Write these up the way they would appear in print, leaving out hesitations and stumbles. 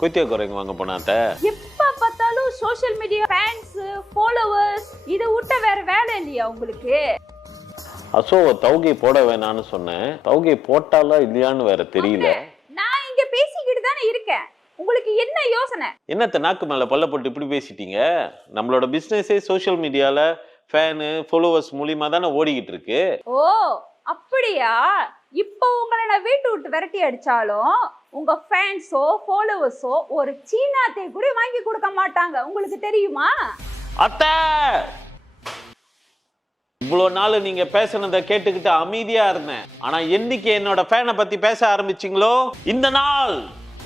கொய்த்தியா குறைங்க வாங்க போனாட்ட. எப்ப பார்த்தாலும் சோஷியல் மீடியா, ஃபேன்ஸ், ஃபாலோவர்ஸ், இதை விட்ட வேற வேலை இல்லையா உங்களுக்கு? அசோவ தௌகை போட வேணான்னு சொன்னேன். தௌகை போட்டாலா இல்லையான்னு வேற தெரியல. நான் இங்க பேசிக்கிட்டு தானே இருக்கேன். உங்களுக்கு என்ன யோசனை? என்னத்த நாக்கு மேல பல்ல போட்டு இப்படி பேசிட்டீங்க? நம்மளோட பிசினஸே சோஷியல் மீடியால ஃபேனு ஃபாலோவர்ஸ் மூலியமா தானே ஓடிக்கிட்டு இருக்கு. ஓ அப்படியா? இப்போ உங்களை நான் வீட்டு விட்டு விரட்டி அடிச்சாலும் உங்க ஃபேன்ஸோ ஃபாலோவர்ஸோ ஒரு சீனாத்தை கூட வாங்கி கொடுக்க மாட்டாங்க. உங்களுக்கு தெரியுமா? அத்தை, இவ்வளோ நாள் நீங்க பேசுனதை கேட்டுக்கிட்டு அமைதியா இருந்தேன். ஆனா என்னைக்கு என்னோட ஃபேனை பத்தி பேச ஆரம்பிச்சிங்களோ, இந்த நாள்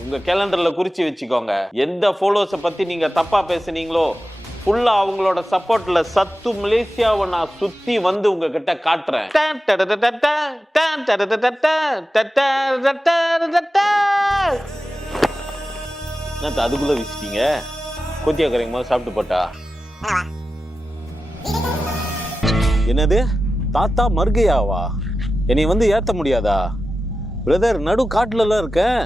உங்க கேலண்டர்ல குறிச்சு வச்சுக்கோங்க. எந்த ஃபாலோவர்ஸை பத்தி நீங்க தப்பா பேசுனீங்களோ ஃபுல்லா அவங்களோட சப்போர்ட்ல சத்து மலேசியாவை நான் சுத்தி வந்து உங்ககிட்ட காட்டுறேன். அதுக்குள்ள வீசிட்டீங்க. கொத்தியா கரைங்க போது சாப்பிட்டு போட்டா. என்னது தாத்தா மர்கையாவா? என்னை வந்து ஏத்த முடியாதா பிரதர்? நடு காட்டுல இருக்கேன்.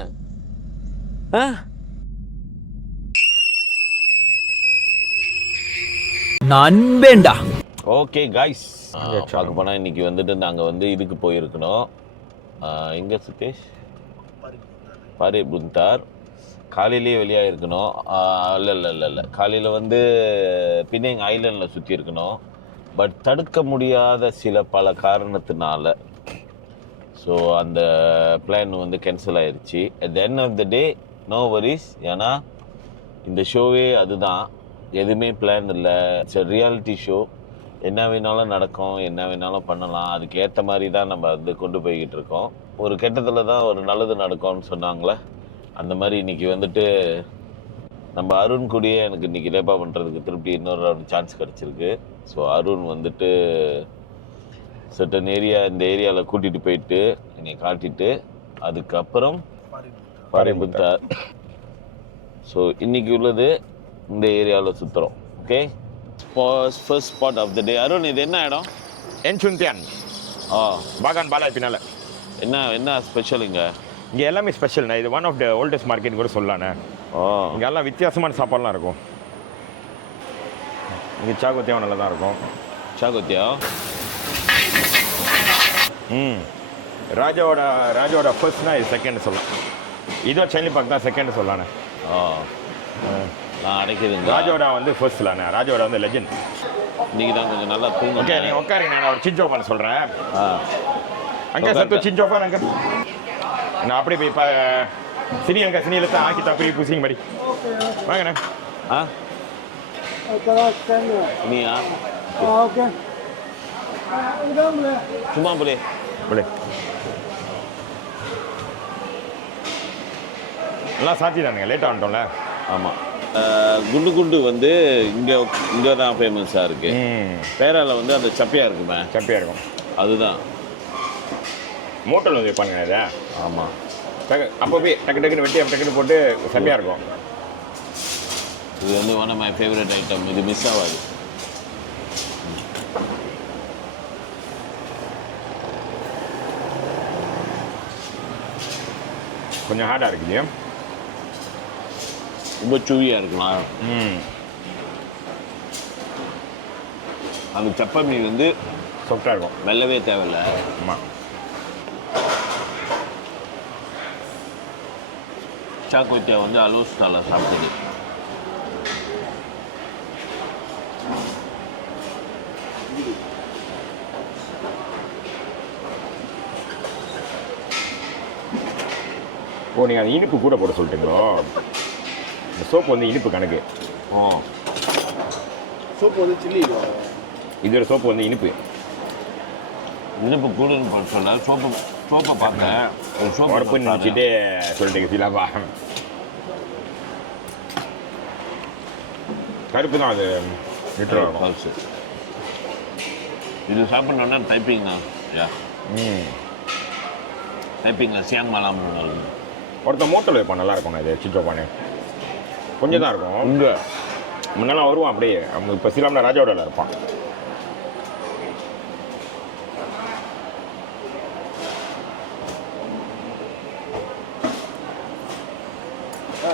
நண்பேண்டா. ஓகே காய்ஸ், பார்க்க போனால் இன்னைக்கு வந்துட்டு நாங்கள் வந்து இதுக்கு போயிருக்கணும். எங்கே சுதேஷ்? பாரி புந்தார். காலையிலேயே வெளியாக இருக்கணும். இல்லை காலையில் வந்து பின்னேங் ஐலண்டில் சுற்றி இருக்கணும். பட் தடுக்க முடியாத சில பல காரணத்தினால ஸோ அந்த பிளான் வந்து கேன்சல் ஆயிடுச்சு. At the end of the day no worries. ஏன்னா இந்த ஷோவே அதுதான், எதுவுமே பிளான் இல்லை. It's reality show. என்ன வேணாலும் நடக்கும், என்ன வேணாலும் பண்ணலாம். அதுக்கு ஏற்ற மாதிரி தான் நம்ம வந்து கொண்டு போய்கிட்டு இருக்கோம். ஒரு கெட்டத்தில் தான் ஒரு நல்லது நடக்கும்னு சொன்னாங்களே, அந்த மாதிரி இன்றைக்கி வந்துட்டு நம்ம அருண் கூடயே எனக்கு இன்றைக்கி லேப்பா பண்ணுறதுக்கு திருப்பி இன்னொரு ரவுண்ட் சான்ஸ் கிடச்சிருக்கு. ஸோ அருண் வந்துட்டு சர்டன் ஏரியா, இந்த ஏரியாவில் கூட்டிகிட்டு போயிட்டு என்னை காட்டிட்டு அதுக்கப்புறம் பாரிபுத்தார். ஸோ இன்றைக்கி உள்ளது இந்த ஏரியாவில் சுற்றுறோம். Okay, first spot of the day. Arun, இது என்ன இடம்? என்சுந்தியான். பாகான் பாலா பின்னால். என்ன ஸ்பெஷல் இங்கே? இங்கே எல்லாமே ஸ்பெஷல்ண்ணா. இது one of the oldest market கூட சொல்லலாண்ணே. இங்கே எல்லாம் வித்தியாசமான சாப்பாடுலாம் இருக்கும். இங்கே சாகோத்தியாவும் நல்லா தான் இருக்கும். சாகோத்தியா ராஜாவோட ஃபர்ஸ்ட்னா இது செகண்ட் சொல்லலாம். இதோ சைனி பார்க் தான் செகண்ட் சொல்லலாண்ணே. நான் அடைக்குதுங்க. ராஜோட வந்து ஃபர்ஸ்ட்லாண்ணே. ராஜோட வந்து லெஜெண்ட். இன்னைக்கு தான் கொஞ்சம் நல்லா தூங்க. ஓகே, நீங்கள் உட்காருங்க. நான் ஒரு சிஞ்சோப்பான சொல்கிறேன். அங்கே சத்து சிஞ்சோப்பான் அங்கே. நான் அப்படியே போய் இப்போ சினி அங்கே சினியில் தான் ஆக்கி தப்பி பூசிங்க மாதிரி வாங்கண்ணே. நீயா? சும்மா போலே போலே எல்லாம் சாத்தி தானுங்க. லேட்டாக வந்துட்டோம்ல. ஆமாம். குண்டு வந்து இங்கே தான் ஃபேமஸாக இருக்குது. பேரால வந்து அந்த சப்பையாக இருக்குமே. சப்பையாக இருக்கும், அதுதான். மோட்டல் வந்து வைப்பானுங்க இதை. ஆமாம். அப்போ போய் டக்குன்னு வெட்டி டக்குன்னு போட்டு சப்பையாக இருக்கும். இது வந்து one of my favourite item. இது மிஸ் ஆகாது. கொஞ்சம் ஹார்டாக இருக்குது. ரொம்ப சூவியாக இருக்கலாம். அந்த சப்பை மீன் வந்து சாஃப்டாக இருக்கும். மெல்லவே தேவையில்லை. ஆமாம். சாக்கோத்தியா வந்து அலோஸ்டால சாப்பிடுது. ஓ, நீங்கள் அந்த இனிப்பு கூட போட சொல்லிட்டீங்களோ? இந்த சோப்பு வந்து இனிப்பு கணக்கு. சோப்பு வந்து சில்லி. இது சோப்பு வந்து இனிப்பு கூடுன்னு பார்த்து சொல்ல. சோப்பை பார்த்தேன். ஒரு சோப்பு உடப்பு நினச்சிட்டு சொல்லிட்டீங்க. சிலாபா கருப்பு தான் அது. லிட்டர் ஆகும். இது சாப்பிட்ணுன்னா டைப்பிங்கா? டைப்பிங்கில் சியாங் மாலாம் ஒருத்த மோட்டல் வைப்பான். நல்லா இருக்கும். இது சிச்சோப்பானு கொஞ்சம் தான் இருக்கும். இங்கே முன்னெல்லாம் வருவான் அப்படியே. அவங்க இப்போ சிலாமில் ராஜாவோட இருப்பான்.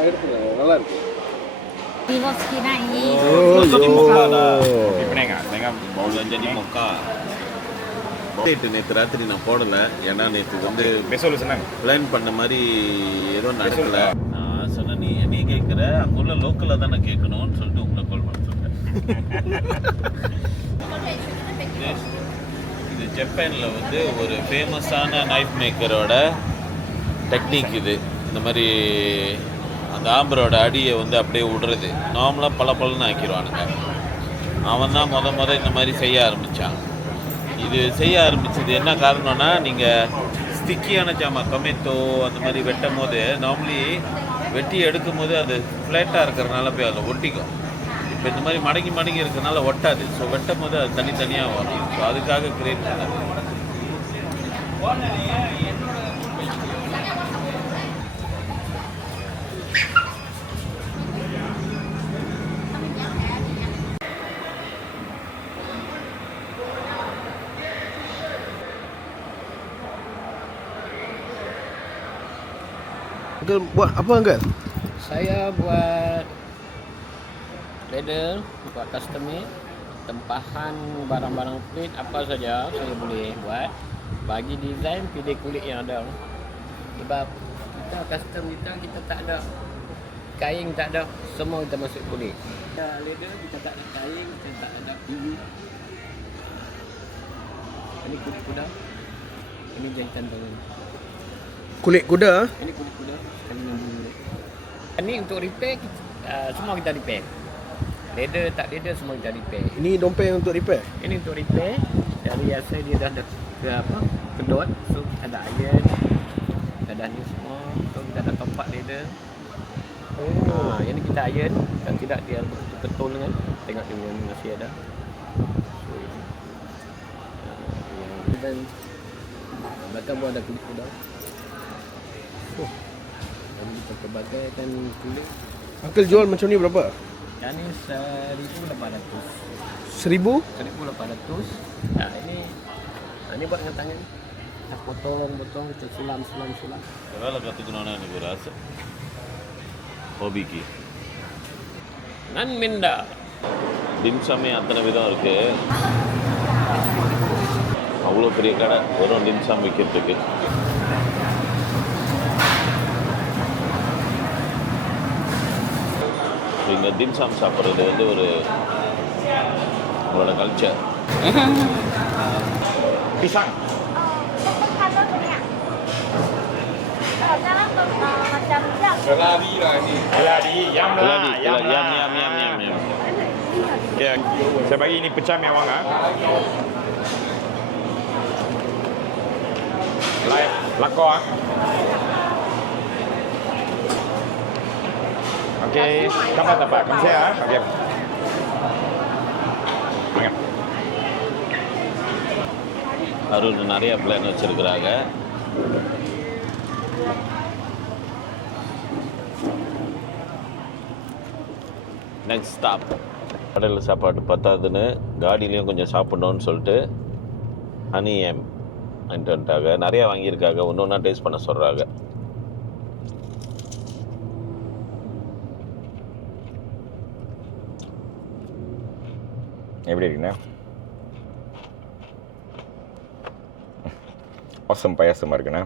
எடுத்துக்கோங்க, நல்லா இருக்கு. Pilot sikit naik. Jadi moka lah. Penengah, tengah bau Udah jadi moka. Itu நேற்று ராத்திரி நான் போடலை ஏன்னா நேற்று வந்து besok lu senang. பிளான் பண்ண மாதிரி ஏதோ நடக்கல. நான் சொன்னேன் நீ என்னைய கேட்குற அங்கே உள்ள லோக்கலில் தான் நான் கேட்கணும்னு சொல்லிட்டு உங்களை கால் பண்ண சொல்லிட்டேன். இது ஜப்பானில் வந்து ஒரு ஃபேமஸான நைஃப் மேக்கரோட டெக்னிக் இது. இந்த மாதிரி அந்த ஆம்பரோட அடியை வந்து அப்படியே விடுறது. நார்மலாக பல ஆக்கிடுவானுங்க. அவன் தான் முத இந்த மாதிரி செய்ய ஆரம்பித்தான். இது செய்ய ஆரம்பித்தது என்ன காரணம்னா, நீங்கள் ஸ்டிக்கியான ஜாமான் கமெத்தோ அந்த மாதிரி வெட்டும் போது நார்மலி வெட்டி எடுக்கும் போது அது ஃப்ளாட்டாக இருக்கிறனால போய் அதில் ஒட்டிக்கும். இப்போ இந்த மாதிரி மடங்கி இருக்கிறனால ஒட்டாது. ஸோ வெட்டும் போது அது தனித்தனியாக வரும். ஸோ அதுக்காக கிரியேட் பண்ணது. Uncle buat apa Uncle? Saya buat leather, buat custom made, tempahan barang-barang kulit apa saja saya boleh buat. Bagi design, pilih kulit yang ada. Sebab kita custom kita tak ada kain, tak ada, semua kita masuk kulit. Kita leather, kita tak ada kain, kita tak ada PU. Ini kulit kuda. Ini jahitan tangan. Kulit kuda? Ini kulit kuda. Kami nombor. Ini untuk repair, semua kita repair. Leather, tak leather, semua kita repair. Ini dompet untuk repair? Ini untuk repair. Dari asal dia dah ada ke apa? Kedot. So kita ada iron. Kita dah ni semua. So kita dah top up leather. Oh. Yang ni kita iron. Kalau tidak dia betul dengan. Tengok dia ni masih ada. So, dan belakang pun ada kulit kuda. Oh. Dan kita kebagaikan kulit. Uncle jual macam ni berapa? Yang ni 1,800. 1,000? 1,800. Nah, ini buat dengan tangan. Kita potong, kita sulam. வேலை கற்றுக்கணும்னா எனக்கு ஒரு ஆசை ஹாபிக்கு. Nanminda. டிம்சமே அத்தனை விதம் இருக்குது. அவ்வளோ பெரிய கடை வெறும் டிம்சம் விற்கிறதுக்கு. இங்கே டிம்சம் சாப்பிட்றது வந்து ஒரு உங்களோட culture. Pisang. Keladi lah ni. Keladi, yam lah. Yam. Ya, saya bagi ini pecah yang awang ah. Lakor ah. Okey, kapan dapat? Kamu saya ah. Okey. Makan. அருள் நிறைய பிளான் வச்சுருக்குறாங்க. நெக்ஸ்ட் ஸ்டாப் கடையில் சாப்பாடு பத்தாதுன்னு காடிலையும் கொஞ்சம் சாப்பிட்ணுன்னு சொல்லிட்டு ஹனி ஏம் வந்துட்டாங்க. நிறையா வாங்கியிருக்காங்க. ஒன்று ஒன்றா டேஸ்ட் பண்ண சொல்கிறாங்க. எப்படி இருக்குண்ணா? awesome பாயாசமாக இருக்குண்ணா.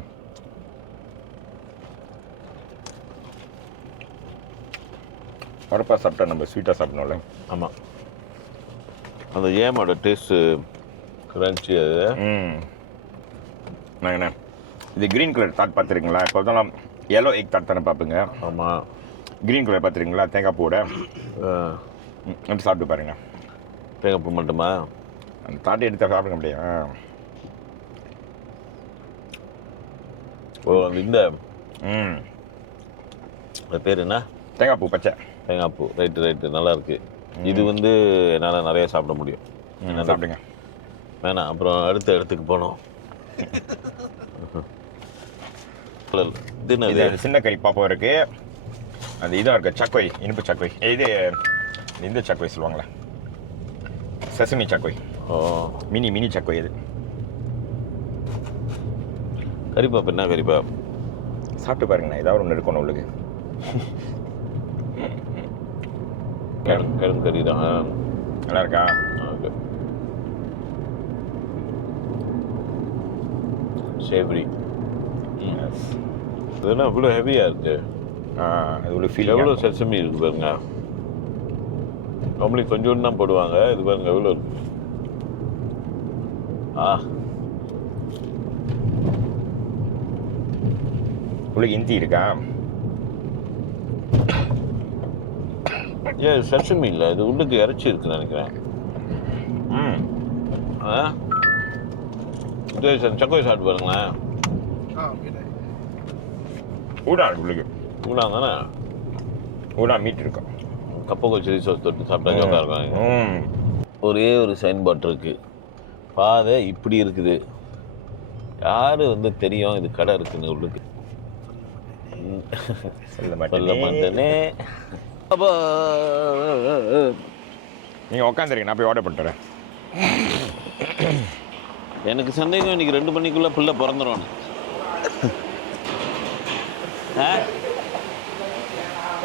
உரப்பா சாப்பிட்டா நம்ம ஸ்வீட்டாக சாப்பிடணும்ல. ஆமாம், அந்த ஏமோட டேஸ்ட்டு கிரன்ச்சி அது. நாங்கண்ணா இது க்ரீன் கலர் தாட் பார்த்துருக்கீங்களா? இப்போ தான் yellow egg தாட் தானே பார்ப்பீங்க. ஆமாம், க்ரீன் கலர் பார்த்துருக்கீங்களா? தேங்காய் பூவோட எப்படி சாப்பிட்டு பாருங்க. தேங்காய் பூ மட்டுமா? அந்த தாட்டை எடுத்து சாப்பிட முடியும். ஓ, இந்த அது பேர் என்ன? தேங்காய் பூ பச்சை. தேங்காய் பூ. ரைட்டு நல்லா இருக்கு. இது வந்து என்னால் நிறைய சாப்பிட முடியும். சாப்பிடுங்க. வேணாம், அப்புறம் அடுத்த இடத்துக்கு போனோம். இது சின்ன கறி பாப்பா இருக்கு. அந்த இதாக இருக்கு சக்கோய், இனிப்பு சக்கோய். இது இந்த சக்கோய் சொல்லுவாங்களா? செசமி சக்கோய். ஓ, மினி சக்கோய். இது கறிப்பாப்பு. என்ன கறிப்பாப்பு? சாப்பிட்டு பாருங்கண்ணா. ஏதாவது ஒன்று இருக்கணும் உங்களுக்கு. கிழங்கு கறி தான். நல்லா இருக்கா? ஓகே. சேவரி. இதெல்லாம் இவ்வளோ ஹெவியாக இருக்கு. அது ஒரு ஃபீல். எவ்வளோ செசமி இருக்கு பாருங்க. நார்மலி கொஞ்சோண்டு தான் போடுவாங்க. இது பாருங்க எவ்வளோ இருக்கு. உங்களுக்கு இந்தி இருக்கா? ஏன் செசமி இல்லை, இது உள்ளுக்கு இறைச்சி இருக்குன்னு நினைக்கிறேன். இது சக்கோய் சாப்பிட்டு பாருங்களேன். ஊடா இருக்கு உங்களுக்கு. ஊடா தானே? ஊடா மீட் இருக்கும். கப்பை கொச்சி சோறு தொட்டு சாப்பிட்டா ஜோக்கா இருக்கும். ஒரே ஒரு சைன் போர்ட் இருக்கு. பாதை இப்படி இருக்குது. யாரு வந்து தெரியும் இது கடை இருக்குன்னு உள்ளுக்கு? சொல்ல சொல்ல மாட்டேனே. நீங்கள் உட்காந்துருங்க, நான் போய் ஆர்டர் பண்ணிட்டுறேன். எனக்கு சந்தேகம் இன்னைக்கு 2 மணிக்குள்ள பிள்ளை பிறந்துடும்.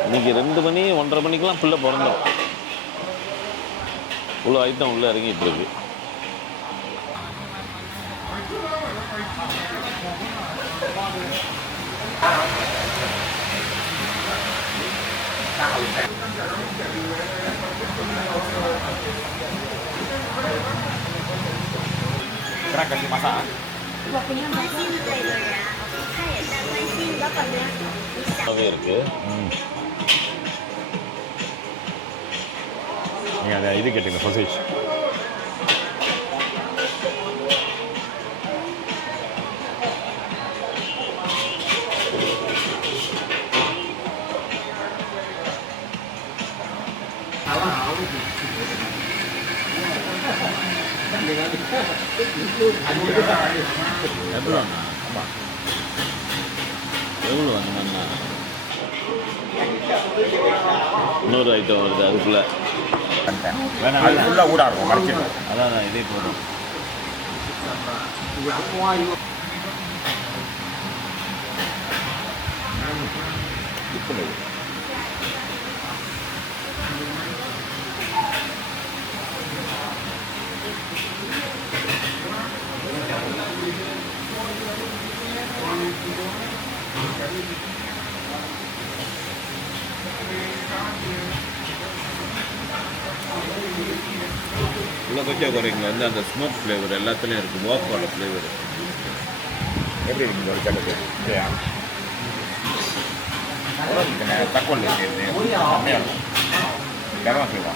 இன்னைக்கு 2 மணி 1:30 மணிக்கெல்லாம் பிள்ளை பிறந்துடும். இவ்வளோ ஐட்டம் உள்ள இறங்கிட்டு இருக்கு. Kena kasih masak. இருக்கு. நீங்கள் அதை இது கேட்டுங்க, சொசேஜ். எவ்வளோ அந்த மாதிரிண்ணா? இன்னொரு ஐட்டம் வருது அதுக்குள்ள. அது ஃபுல்லாக ஊடா இருக்கும், மறைச்சிடும். அதான் இதே போதும். உள்ள கொச்சா குறைங்க வந்து அந்த ஸ்மோக் ஃப்ளேவர் எல்லாத்துலேயும் இருக்குது. வாக்கோட ஃப்ளேவர் எப்படி இருக்குது ஒரு சட்டத்து? இல்லையா? தக்கோல் இருக்குது, கம்மியாக இருக்கும். கரவா செய்வா.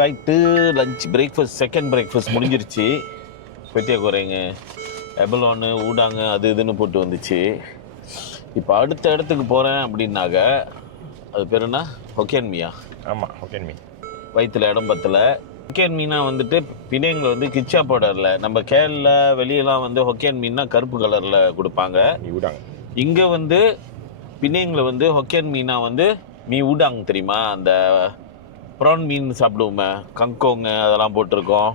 Right. Lunch breakfast, second breakfast முடிஞ்சிருச்சு. பெட்டியா குறைங்க, எபலோனு, ஊடாங்க, அது இதுன்னு போட்டு வந்துச்சு. இப்போ அடுத்த இடத்துக்கு போகிறேன் அப்படின்னாக்க அது பேர் என்ன? ஹொக்கேன் மீயா. ஆமாம், ஹொக்கேன் மீன். வயிற்றுல இடம் பத்தல. ஹொக்கேன் மீனா வந்துட்டு பிணைங்களை வந்து கிச்சா பவுடரில், நம்ம கேரள வெளியெல்லாம் வந்து ஹொக்கேன் மீன்னா கருப்பு கலரில் கொடுப்பாங்க. ஊடாங்க. இங்கே வந்து பிணைங்களை வந்து ஹொக்கேன் மீனா வந்து மீ ஊடாங்க தெரியுமா? அந்த ப்ரான் மீன் சாப்பிடுவோமே, கங்கோங்க அதெல்லாம் போட்டிருக்கோம்.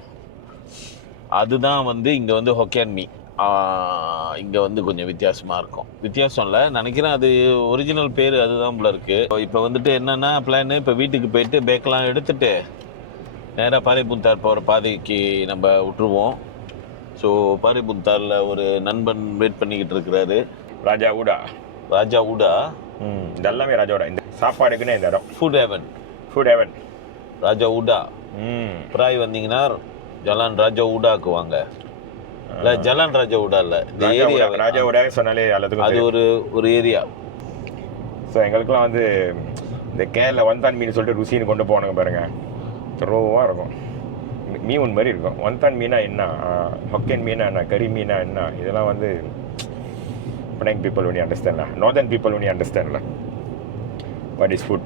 அதுதான் வந்து இங்கே வந்து ஹொக்கேன் மீ. இங்கே வந்து கொஞ்சம் வித்தியாசமாக இருக்கும். வித்தியாசம் இல்லை நினைக்கிறேன், அது ஒரிஜினல் பேர் அதுதான் போல இருக்குது. இப்போ வந்துட்டு என்னென்னா பிளான்னு, இப்போ வீட்டுக்கு போயிட்டு பேக்கெலாம் எடுத்துகிட்டு நேராக பாரிபுந்தார் போகிற பாதைக்கு நம்ம விட்டுருவோம். ஸோ பாரிபுந்தாரில் ஒரு நண்பன் வெயிட் பண்ணிக்கிட்டு இருக்கிறாரு. ராஜா ஊடா. ராஜா ஊடா. இதெல்லாமே ராஜாவோட. இந்த சாப்பாடுக்குன்னு இந்த இடம் ஃபுட் ஹேவன். ஃபுட் ஹேவன் ராஜா ஊடா. பிராய் வந்தீங்கன்னா ஜலான் ராஜா ஊடாக்கு வாங்க. இல்லை ஜலான் ராஜா ஊடா இல்லை, இந்த ஏரியா ராஜா ஊடா சொன்னாலே எல்லாத்துக்கும் அது ஒரு ஏரியா. ஸோ எங்களுக்குலாம் வந்து இந்த கேரளா வந்தான் மீன் சொல்லிட்டு ருசின்னு கொண்டு போனாங்க பாருங்க, ரோவாக இருக்கும். மீன் மாதிரி இருக்கும். வந்தான் மீனா என்ன, ஹொக்கேன் மீனா என்ன, கறி மீனா என்ன, இதெல்லாம் வந்து Penang people only understand lah. Northern people only understand lah. What is food?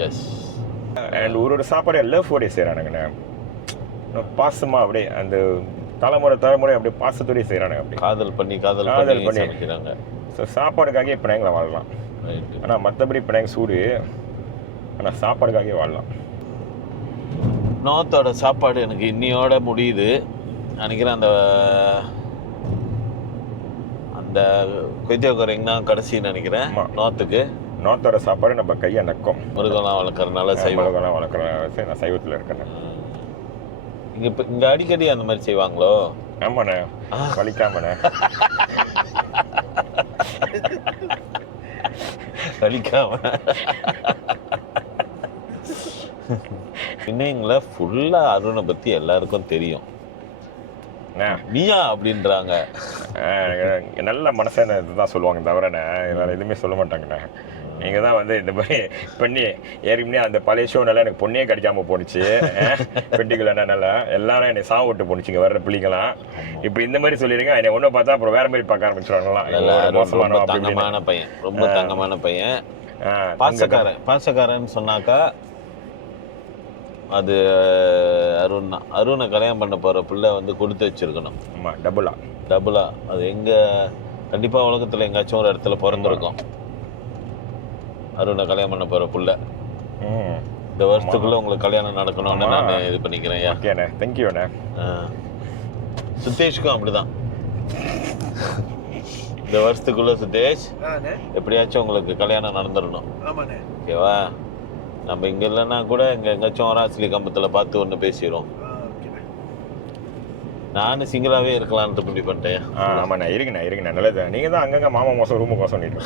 Yes. And ஒரு சாப்பாடு லவ் ஃபோடே செய்கிறானுங்கண்ணே. பாசமாக அப்படியே அந்த தலைமுறை அப்படியே பாசத்தோடய செய்கிறானுங்க. அப்படி காதல் பண்ணி சமைக்கிறாங்க. ஸோ சாப்பாடுக்காகவே இப்போ நாங்களை வாழலாம். ரைட்டு. ஆனால் மற்றபடி இப்போ நாங்கள் சூடு, ஆனால் சாப்பாடுக்காகவே வாழலாம். நோத்தோட சாப்பாடு எனக்கு இன்னையோட முடியுது நினைக்கிறேன். அந்த கொய்த்திய குறைங்க தான் கடைசின்னு நினைக்கிறேன். நோத்துக்கு நோத்தோட சாப்பாடு நம்ம கையை நக்கும். மிருகம்லாம் வளர்க்குறதுனால மிருகம்லாம் வளர்க்குறதுனால நான் சைவத்தில் இருக்கேன். இங்கே அடிக்கடி அந்த மாதிரி செய்வாங்களோ? ஆமாண்ணே, வலிக்காமண்ணே. வலிக்காம இன்னைங்கள ஃபுல்லாக அருணை பற்றி எல்லாருக்கும் தெரியும். நீயா அப்படின்றாங்க. நல்ல மனசான இதுதான் சொல்லுவாங்க தவிரண்ணே, வேறு எதுவுமே சொல்ல மாட்டாங்கண்ணே. நீங்கள் தான் வந்து இந்த மாதிரி பண்ணி ஏற்கனவே அந்த பழைய ஷோனால எனக்கு பொண்ணே கிடைக்காம போணுச்சு. பெட்டிக்குள்ளனால எல்லாரும் என்னை சாவு விட்டு போணுச்சுங்க வர்ற பிள்ளைங்களாம். இப்போ இந்த மாதிரி சொல்லிடுங்க, என்னை ஒன்று பார்த்தா அப்புறம் வேற மாதிரி பார்க்க ஆரம்பிச்சிடுவாங்களாம். தங்கமான பையன், ரொம்ப தங்கமான பையன். பாசக்காரன் சொன்னாக்கா அது அருண் தான். அருணை கல்யாணம் பண்ண போகிற பிள்ளை வந்து கொடுத்து வச்சிருக்கணும். ஆமாம், டபுளா. அது எங்கே கண்டிப்பாக உலகத்தில் எங்கேயாச்சும் ஒரு இடத்துல பிறந்திருக்கும். அருணை கல்யாணம் பண்ண போகிற பிள்ளை இந்த வருஷத்துக்குள்ளே உங்களுக்கு கல்யாணம் நடக்கணும்னு நான் இது பண்ணிக்கிறேன். ஓகேண்ணே, தேங்க்யூண்ணே. சுத்தேஷுக்கும் அப்படிதான். இந்த வருஷத்துக்குள்ளே சுத்தேஷ் எப்படியாச்சும் உங்களுக்கு கல்யாணம் நடந்துடணும். ஓகேவா? நம்ம இங்கே இல்லைன்னா கூட இங்கே எங்கேயாச்சும் வராசிலி கம்பத்தில் பார்த்து ஒன்று பேசிடுவோம். நானும் சிங்கிளாகவே இருக்கலான்ட்டு இப்படி பண்ணிட்டேன். ஆமாண்ணா, இருக்குண்ணா நல்லது. நீங்கள் தான் அங்கங்கே மாமா மோசம் ரூமு கோசம் சொல்லிட்டு.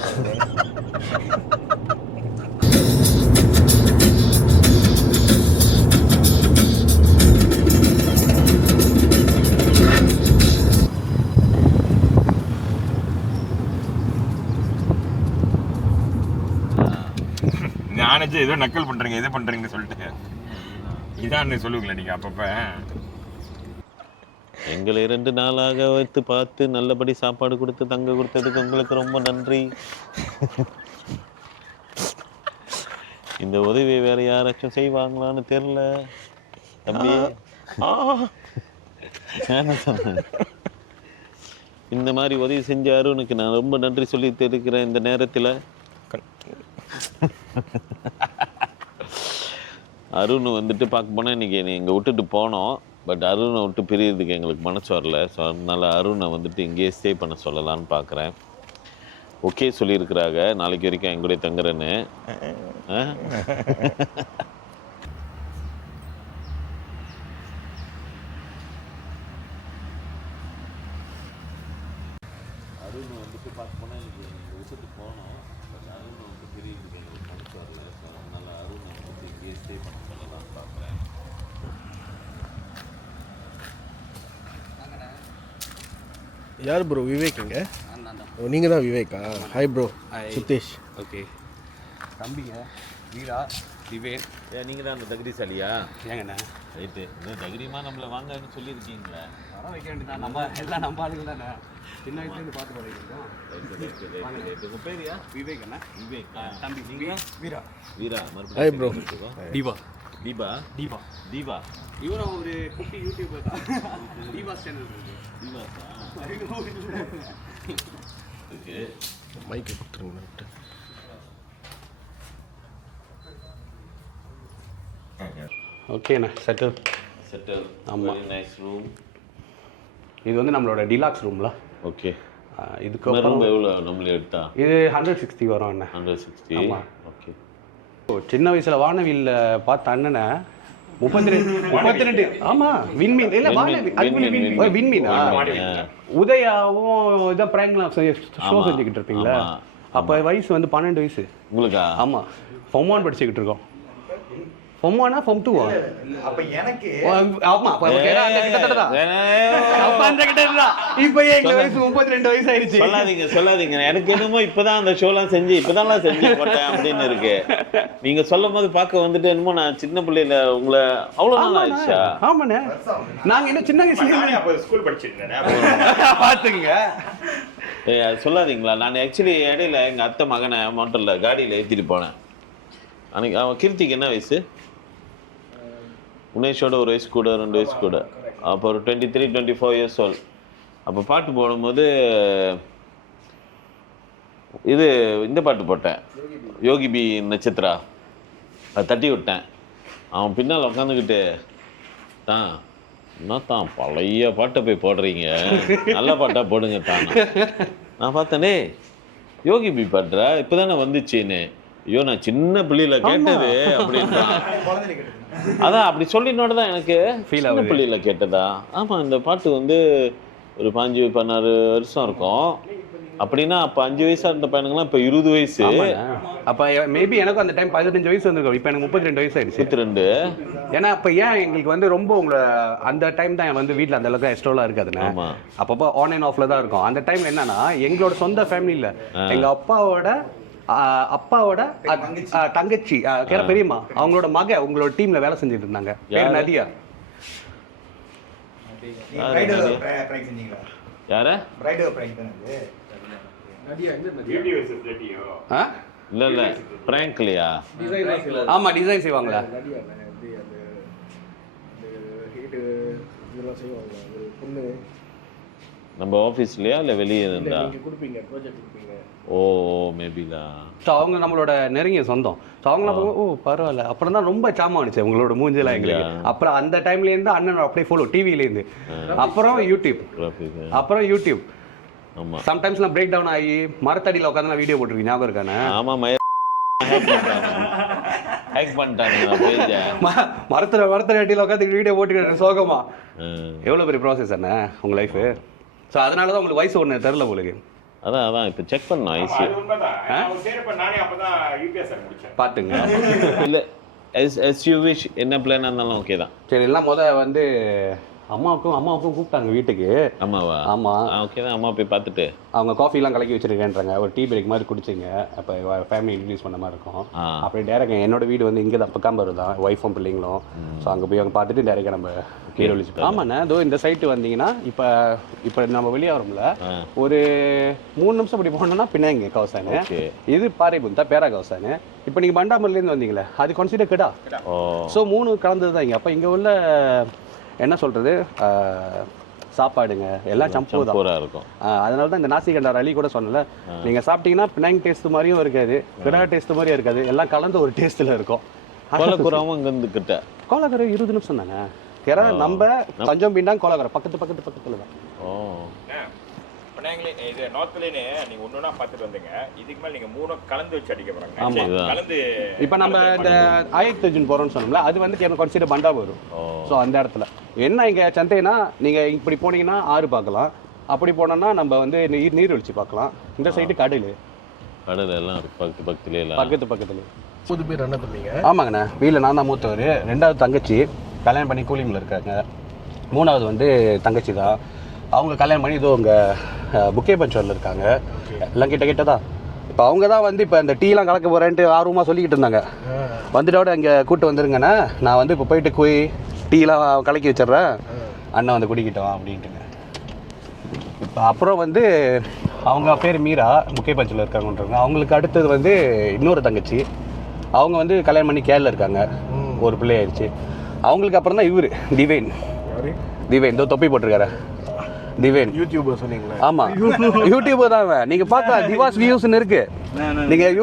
நானே ஏதோ நக்கல் பண்ணுறீங்க, எது பண்ணுறீங்கன்னு சொல்லிட்டு இதான் சொல்லுவீங்களா நீங்கள் அப்பப்போ? எங்களை 2 நாளாக வைத்து பார்த்து நல்லபடி சாப்பாடு கொடுத்து தங்க கொடுத்ததுக்கு உங்களுக்கு ரொம்ப நன்றி. இந்த உதவியை வேற யாராச்சும் செய்வாங்களான்னு தெரியல தம்பி. இந்த மாதிரி உதவி செஞ்ச அருணுக்கு நான் ரொம்ப நன்றி சொல்லிட்டு இருக்கிறேன் இந்த நேரத்தில். அருண் வந்துட்டு பார்க்க போனால் இன்றைக்கி இங்கே விட்டுட்டு போனோம். பட் அருணை விட்டு பிரியறதுக்கு எங்களுக்கு மனசு வரல. ஸோ அதனால் அருணை வந்துட்டு இங்கேயே ஸ்டே பண்ண சொல்லலான்னு பார்க்குறேன். ஓகே சொல்லியிருக்கிறாங்க, நாளைக்கு வரைக்கும் என் கூட தங்குறேன்னு. அருணை வந்துட்டு பார்க்க போனால் இன்றைக்கி இங்கே விட்டுட்டு போனோம். பட் அருணை வந்து பிரியறதுக்கு எங்களுக்கு மனசு வரல. ஸோ அதனால் அருணை வந்துட்டு இங்கேயே ஸ்டே பண்ண சொல்லலான்னு பார்க்குறேன். யார் ப்ரோ? விவேக்குங்க. நீங்கள் தான் விவேக்கா? Hi bro. சுத்தேஷ். ஓகே. தம்பிங்க வீரா, திவேன். நீங்கள் தான் அந்த தகுதிசாலியா? ஏங்கண்ணா ரைட்டு. இந்த தைரியமாக நம்மளை வாங்கன்னு சொல்லியிருக்கீங்களே. வர வைக்க வேண்டியதான். நம்ம எல்லாம் நம்ம ஆளுங்க தானே, சின்ன வயசுலேருந்து பார்த்து படிக்கிறோம். ரைட்டு. உங்கள் பேரியா? விவேக் அண்ணா. விவேக். தம்பி நீங்கள்? வீரா. Hi bro. தீபா. தீபா இவரும் ஒரு குட்டி யூடியூபர் தான். தீபா சேனல் இருக்கு. ஓகே. மைக்கை கொடுத்துருங்க. ஓகேண்ணா, செட்டில். ஆமாம், நைஸ் ரூம். இது வந்து நம்மளோட டிலாக்ஸ் ரூம்ல. ஓகே. இதுக்கப்புறம் எவ்வளோ நம்மளே எடுத்தா? இது 160 வரும் அண்ணா. 160. ஆமாம். ஓகே. சின்ன வயசுல வானவில்ல பார்த்த அண்ணனை 32. ஆமா, விண்மீன் இல்ல, வானவில் விண்மீனா? உதயாவும் இதான் பிராங்க்லாம் ஷோ செஞ்சுக்கிட்டு இருப்பீங்களா? அப்ப வயசு வந்து 12 வயசு உங்களுக்கா? ஆமா, FOM 1 படிச்சுக்கிட்டு இருக்கோம். FOM 1 FOM 2 அப்ப எனக்கு ஆமா, அப்ப அந்த கிட்டத்தட்ட தான். அப்ப அந்த கிட்டத்தட்ட தான். இப்போ எங்க வயசு 32 வயசு ஆயிருச்சு. சொல்லாதீங்க. எனக்கு என்னமோ இப்பதான் அந்த ஷோலாம் செஞ்சு போட்டேன் அப்படின்னு இருக்கு. நீங்க சொல்லும் போது பார்க்க வந்துட்டு என்னமோ நான் சின்ன பிள்ளையில உங்களை அவ்வளவு நாள் ஆயிடுச்சா? ஆமாண்ணே, நாங்க என்ன சின்ன வயசுல ஸ்கூல் படிச்சிருக்கேன். பாத்துங்க. சொல்லாதீங்களா? நான் ஆக்சுவலி இடையில எங்க அத்தை மகனை மோட்டர்ல காடியில ஏத்திட்டு போனேன். அன்னைக்கு அவன் கீர்த்திக்கு என்ன வயசு? உனேஷோட 1 வயசு கூட, 2 வயசு கூட. அப்போ ஒரு 23-24 இயர்ஸ் ஓல்ட். அப்போ பாட்டு போடும்போது இது இந்த பாட்டு போட்டேன், யோகி பி நட்சத்திரா. அதை தட்டி விட்டேன். அவன் பின்னால் உட்காந்துக்கிட்டு தான் என்னத்தான் பழைய பாட்டை போய் போடுறீங்க, நல்ல பாட்டாக போடுங்க தான். நான் பார்த்தேனே யோகி பி பாட்டுறா இப்போ தானே வந்துச்சுன்னு. ஐயோ நான் சின்ன பிள்ளையில கேட்டது அப்படின்றான். அதான் அப்படி சொல்லினோட தான் எனக்கு சின்ன பிள்ளையில கேட்டதா. ஆமாம் இந்த பாட்டு வந்து ஒரு 15-16 வருஷம் இருக்கும் அப்படின்னா. அப்போ 5 வயசா இருந்த பையனுங்களாம் இப்போ 20 வயசு. அப்போ மேபி எனக்கும் அந்த டைம் 15 வயசு வந்துருக்கும். இப்போ எனக்கு 32 வயசு ஆயிடுச்சு. 32. ஏன்னா அப்போ ஏன் எங்களுக்கு வந்து ரொம்ப உங்களை அந்த டைம் தான் வந்து வீட்டில் அந்த அளவுக்கு எக்ஸ்ட்ரோலாம் இருக்காதுண்ணே. அப்பப்போ ஆன் அண்ட் ஆஃப்ல தான் இருக்கும். அந்த டைம் என்னன்னா எங்களோட சொந்த ஃபேமிலியில் எங்கள் அப்பாவோட தங்கச்சி பெரியம்மா அவங்களோட மக உங்களோட டீம்ல வேலை செஞ்சுட்டு இருந்தாங்க. பேர் நதியா. யாரு? இல்ல பிராங்க்லியா? ஆமா டிசைன் செய்வாங்களா? நம்ம ஆஃபீஸ்லயா இல்லை வெளியே இருந்தா? ஓ மேபிலா. ஸோ அவங்க நம்மளோட நெருங்கிய சொந்தம். ஸோ அவங்களாம் ஓ பரவாயில்ல. அப்புறம் தான் ரொம்ப சாமா ஆனிச்சு உங்களோட மூஞ்செல்லாம் எங்களுக்கு. அப்புறம் அந்த டைம்லேருந்து அண்ணன் அப்படியே ஃபாலோ டிவிலேருந்து. அப்புறம் யூடியூப். ஆமாம் சம்டைம்ஸ் நான் பிரேக் டவுன் ஆகி மரத்தடியில் உட்காந்து நான் வீடியோ போட்டிருக்கேன். ஞாபகம் இருக்கானே? ஆமாம் ஹேக் பண்ணிட்டாங்க பேஜை. மரத்தடியில் உட்காந்து வீடியோ போட்டுக்கிறேன் சோகமா. எவ்வளோ பெரிய ப்ராசஸ் என்ன உங்கள் லைஃபு. ஸோ அதனால தான் உங்களுக்கு வயசு ஒன்று தெரில உங்களுக்கு. அதான் இப்போ செக் பண்ணோம் ஐசி பார்த்துங்க. இல்லை எஸ் யூ விஷ் என்ன பிளான் இருந்தாலும் ஓகே தான். சரி எல்லாம் வந்து அம்மாவுக்கும் கூப்பிட்டாங்க வீட்டுக்கு. அம்மாவா? ஆமாம் ஓகே தான். அம்மா போய் பார்த்துட்டு அவங்க காஃபிலாம் கலக்கி வச்சிருக்கேன்றாங்க. ஒரு டீ பிரேக் மாதிரி குடிச்சிங்க. அப்போ ஃபேமிலி இன்ட்ரடியூஸ் பண்ண மாதிரி இருக்கும். அப்படி டேரக்ட் என்னோட வீடு வந்து இங்கே தான் பக்காம்பரு தான், ஒய்ஃபும் பிள்ளைங்களும். ஸோ அங்கே போய் அவங்க பார்த்துட்டு டேரெக்டாக நம்ம கீழே. ஆமாண்ணே இதோ இந்த சைட்டு வந்தீங்கன்னா இப்போ நம்ம வெளியே வரோம்ல, ஒரு 3 நிமிஷம் இப்படி போனோம்னா பின்னாங்க கவசானு. இது பாறைபுந்தா பேரா கவசானு. இப்போ நீங்கள் பண்டாமர்லேருந்து வந்தீங்களே அது கன்சிடர் கிடா. ஸோ 3 கலந்தது தான் இங்கே. அப்போ இங்கே உள்ள என்ன சொல்கிறது சாப்பாடுங்க எல்லாம் சம்பூரா இருக்கும். அதனால தான் இந்த நாசிகண்டார் அலி கூட சொன்னல, நீங்கள் சாப்பிட்டீங்கன்னா பினாங் டேஸ்ட் மாதிரியும் இருக்காது, கிடா டேஸ்ட் மாதிரியும் இருக்காது, எல்லாம் கலந்து ஒரு டேஸ்ட்டில் இருக்கும். கோலக்குறாவும் இங்கே கிட்ட கோலக்கரை 20 நிமிஷம் தானே. கிற நம்ம தஞ்சம் பின்னாங்க கோலக்கரை பக்கத்தில் தான். இது நார்த்லேயே நீங்கள் ஒன்றுனா பார்த்துட்டு வந்தீங்க. இதுக்கு மேலே நீங்கள் 3 கலந்து வச்சு அடிக்க போகிறாங்க. ஆமாம் கலந்து இப்போ நம்ம இந்த ஆயத்தஜுன் போகிறோம்னு சொன்னோம்ல, அது வந்து கன்சிடர் பண்டா வரும். ஸோ அந்த இடத்துல என்ன இங்கே சந்தைனா நீங்கள் இப்படி போனீங்கன்னா ஆறு பார்க்கலாம், அப்படி போனோம்னா நம்ம வந்து நீர்வீழ்ச்சி பார்க்கலாம். இந்த சைடு கடல் எல்லாம் பக்கத்துல. புது பேர் என்ன பண்ணீங்க? ஆமாங்கண்ணா வீட்டில் நான் தான் மூத்தவர். 2வது தங்கச்சி கல்யாணம் பண்ணி கூலிங்கில் இருக்காங்க. 3வது வந்து தங்கச்சி தான். அவங்க கல்யாணம் பண்ணி இதோ இங்கே புக்கே பஞ்சூரில் இருக்காங்க. எல்லாம் கிட்ட தான். இப்போ அவங்க தான் வந்து இப்போ இந்த டீலாம் கலக்க போகிறேன்ட்டு ஆர்வமாக சொல்லிக்கிட்டு இருந்தாங்க. வந்துட்டோட இங்கே கூப்பிட்டு வந்துருங்கண்ணா, நான் வந்து இப்போ போயிட்டு போய் டீலாம் கலக்கி வச்சிட்றேன், அண்ணன் வந்து குடிக்கிட்டோம் அப்படின்ட்டுங்க. இப்போ அப்புறம் வந்து அவங்க பேர் மீரா, புக்கே பஞ்சூரில் இருக்காங்கன்றாங்க. அவங்களுக்கு அடுத்தது வந்து இன்னொரு தங்கச்சி, அவங்க வந்து கல்யாணம் பண்ணி கேரளில் இருக்காங்க, ஒரு பிள்ளை ஆயிடுச்சு. அவங்களுக்கு அப்புறம் தான் இவர் திவேன் இதோ தொப்பி போட்டிருக்காரு திவேன். யூடியூபர் சொன்னீங்களா? ஆமாம் யூடியூபர் தான். நீங்கள் பார்க்கலாம் திவாஸ் வியூஸ்ன்னு இருக்கு. நீங்கள்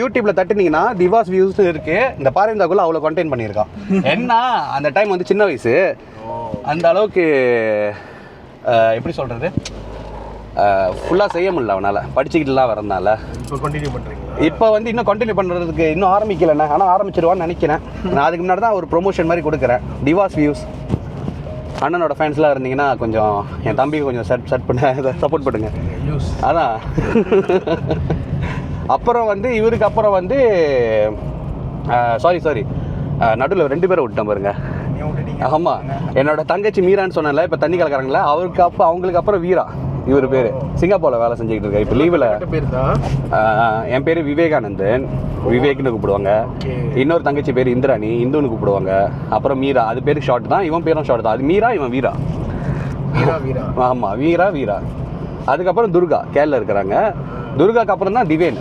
யூடியூப்ல தட்டுனீங்கன்னா திவாஸ் வியூஸ்ன்னு இருக்கு. இந்த பாரந்தாக்குள்ள அவ்வளோ கண்டென்ட் பண்ணியிருக்கான். என்ன அந்த டைம் வந்து சின்ன வயசு, அந்த அளவுக்கு எப்படி சொல்கிறது ஃபுல்லாக செய்ய முடியல அவனால், படிச்சுக்கிட்டுலாம் வரதுனால. இப்போ கண்டினியூ பண்ணுறீங்களா? இப்போ வந்து இன்னும் கண்டினியூ பண்ணுறதுக்கு இன்னும் ஆரம்பிக்கலைண்ணே, ஆனால் ஆரம்பிச்சிருவான்னு நினைக்கிறேன். நான் அதுக்கு முன்னாடி தான் ஒரு ப்ரொமோஷன் மாதிரி கொடுக்குறேன். டிவாஸ் வியூஸ் அண்ணனோட ஃபேன்ஸ்லாம் இருந்தீங்கன்னா கொஞ்சம் என் தம்பிக்கு கொஞ்சம் சப்போர்ட் பண்ணுங்க. அதான் அப்புறம் வந்து இவருக்கு அப்புறம் வந்து சாரி நடுவில் 2 பேரை விட்டேன் பாருங்க. ஆமாம் என்னோட தங்கச்சி மீரான்னு சொன்னல, இப்போ தண்ணி கலக்கிறாங்களே, அவங்களுக்கு அப்புறம் வீரா. இவர் பேர் சிங்கப்பூரில் வேலை செஞ்சுக்கிட்டு இருக்காரு. இப்போ லீவில். என் பேர் விவேகானந்தன், விவேக்னு கூப்பிடுவாங்க. இன்னொரு தங்கச்சி பேர் இந்திராணி, இந்துன்னு கூப்பிடுவாங்க. அப்புறம் மீரா, அது பேர் ஷார்ட் தான். இவன் பேரும் ஷார்ட் தான். அது மீரா, இவன் வீரா. ஆமாம் வீரா. அதுக்கப்புறம் துர்கா கேரளா இருக்கிறாங்க. துர்காக்கு அப்புறம் தான் திவேன்.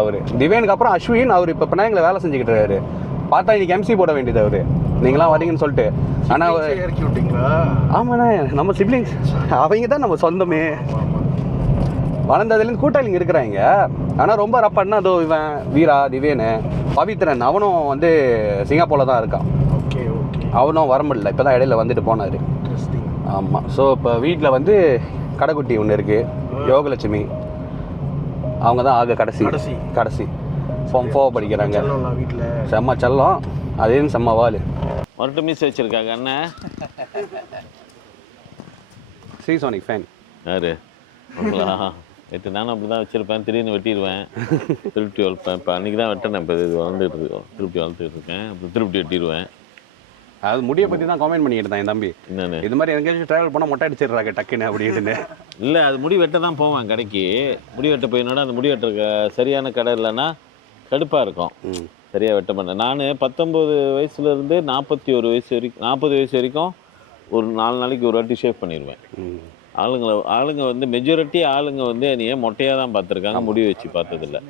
அவர் திவேனுக்கு அப்புறம் அஸ்வின். அவர் இப்போ பினாங்கில் வேலை செஞ்சுக்கிட்டு இருக்காரு. பார்த்தா இன்னைக்கு எம்சி போட வேண்டியது அவர். நீங்களாம் வரீங்கன்னு சொல்லிட்டு. ஆனால் இறக்கி விட்டீங்களா? ஆமாண்ணே, நம்ம சிப்ளிங்ஸ் அவங்க தான் நம்ம சொந்தமே. வளர்ந்ததுலேருந்து கூட்டாளிங்க இருக்கிறாங்க. ஆனால் ரொம்ப ரப்பான்னா அதோ இவன் வீரா, திவேனு, பவித்ரன் அவனும் வந்து சிங்கப்பூரில் தான் இருக்கான். Okay okay. அவனும் வர முடியல, இப்போ தான் இடையில வந்துட்டு போனார். ஆமாம். ஸோ இப்போ வீட்டில் வந்து கடைக்குட்டி ஒன்று இருக்குது, யோகலட்சுமி. அவங்க தான் ஆக கடைசி ஃபார்ம் 4 படிக்கிறாங்க. வீட்டில் செம்ம செல்லம், அதே செம்ம வாள். மறுட்டு மீஸ் வச்சுருக்காங்க அண்ணன். ஸ்ரீசோனிக் ஃபேன். யாரு உங்களா? நேற்று நானும் அப்படி தான் வச்சுருப்பேன், திடீர்னு வெட்டிடுவேன், திருப்பி வளர்ப்பேன். இப்போ அன்றைக்கி தான் வெட்டினேன், இப்போ இது வளர்ந்துட்டு இருக்கோம், திருப்பி வளர்த்துட்டு இருக்கேன், அப்புறம் திருப்பி வெட்டிடுவேன். அது முடியை பற்றி தான் காமெண்ட் பண்ணிக்கிட்டு தான் என் தம்பி. என்னென்னு இது மாதிரி எங்கேயாச்சும் ட்ராவல் பண்ணால் மொட்டை அடிச்சிடுறாங்க டக்குன்னு அப்படின்னு. இல்லை, அது முடி வெட்ட தான் போவேன் கடைக்கு. முடி வெட்ட போயினோட அந்த முடி வெட்டுற சரியான கடை இல்லைன்னா கடுப்பாக இருக்கும், சரியாக வெட்ட மாட்டேன். நான் 19 வயசுலேருந்து 41 வயசு வரைக்கும், 40 வயசு வரைக்கும் ஒரு 4 நாளைக்கு ஒரு வாட்டி ஷேவ் பண்ணிடுவேன். ஆளுங்க வந்து மெஜாரிட்டி ஆளுங்க வந்து என்னையே மொட்டையாக தான் பார்த்துருக்காங்க, முடி வச்சு பார்த்ததில்ல.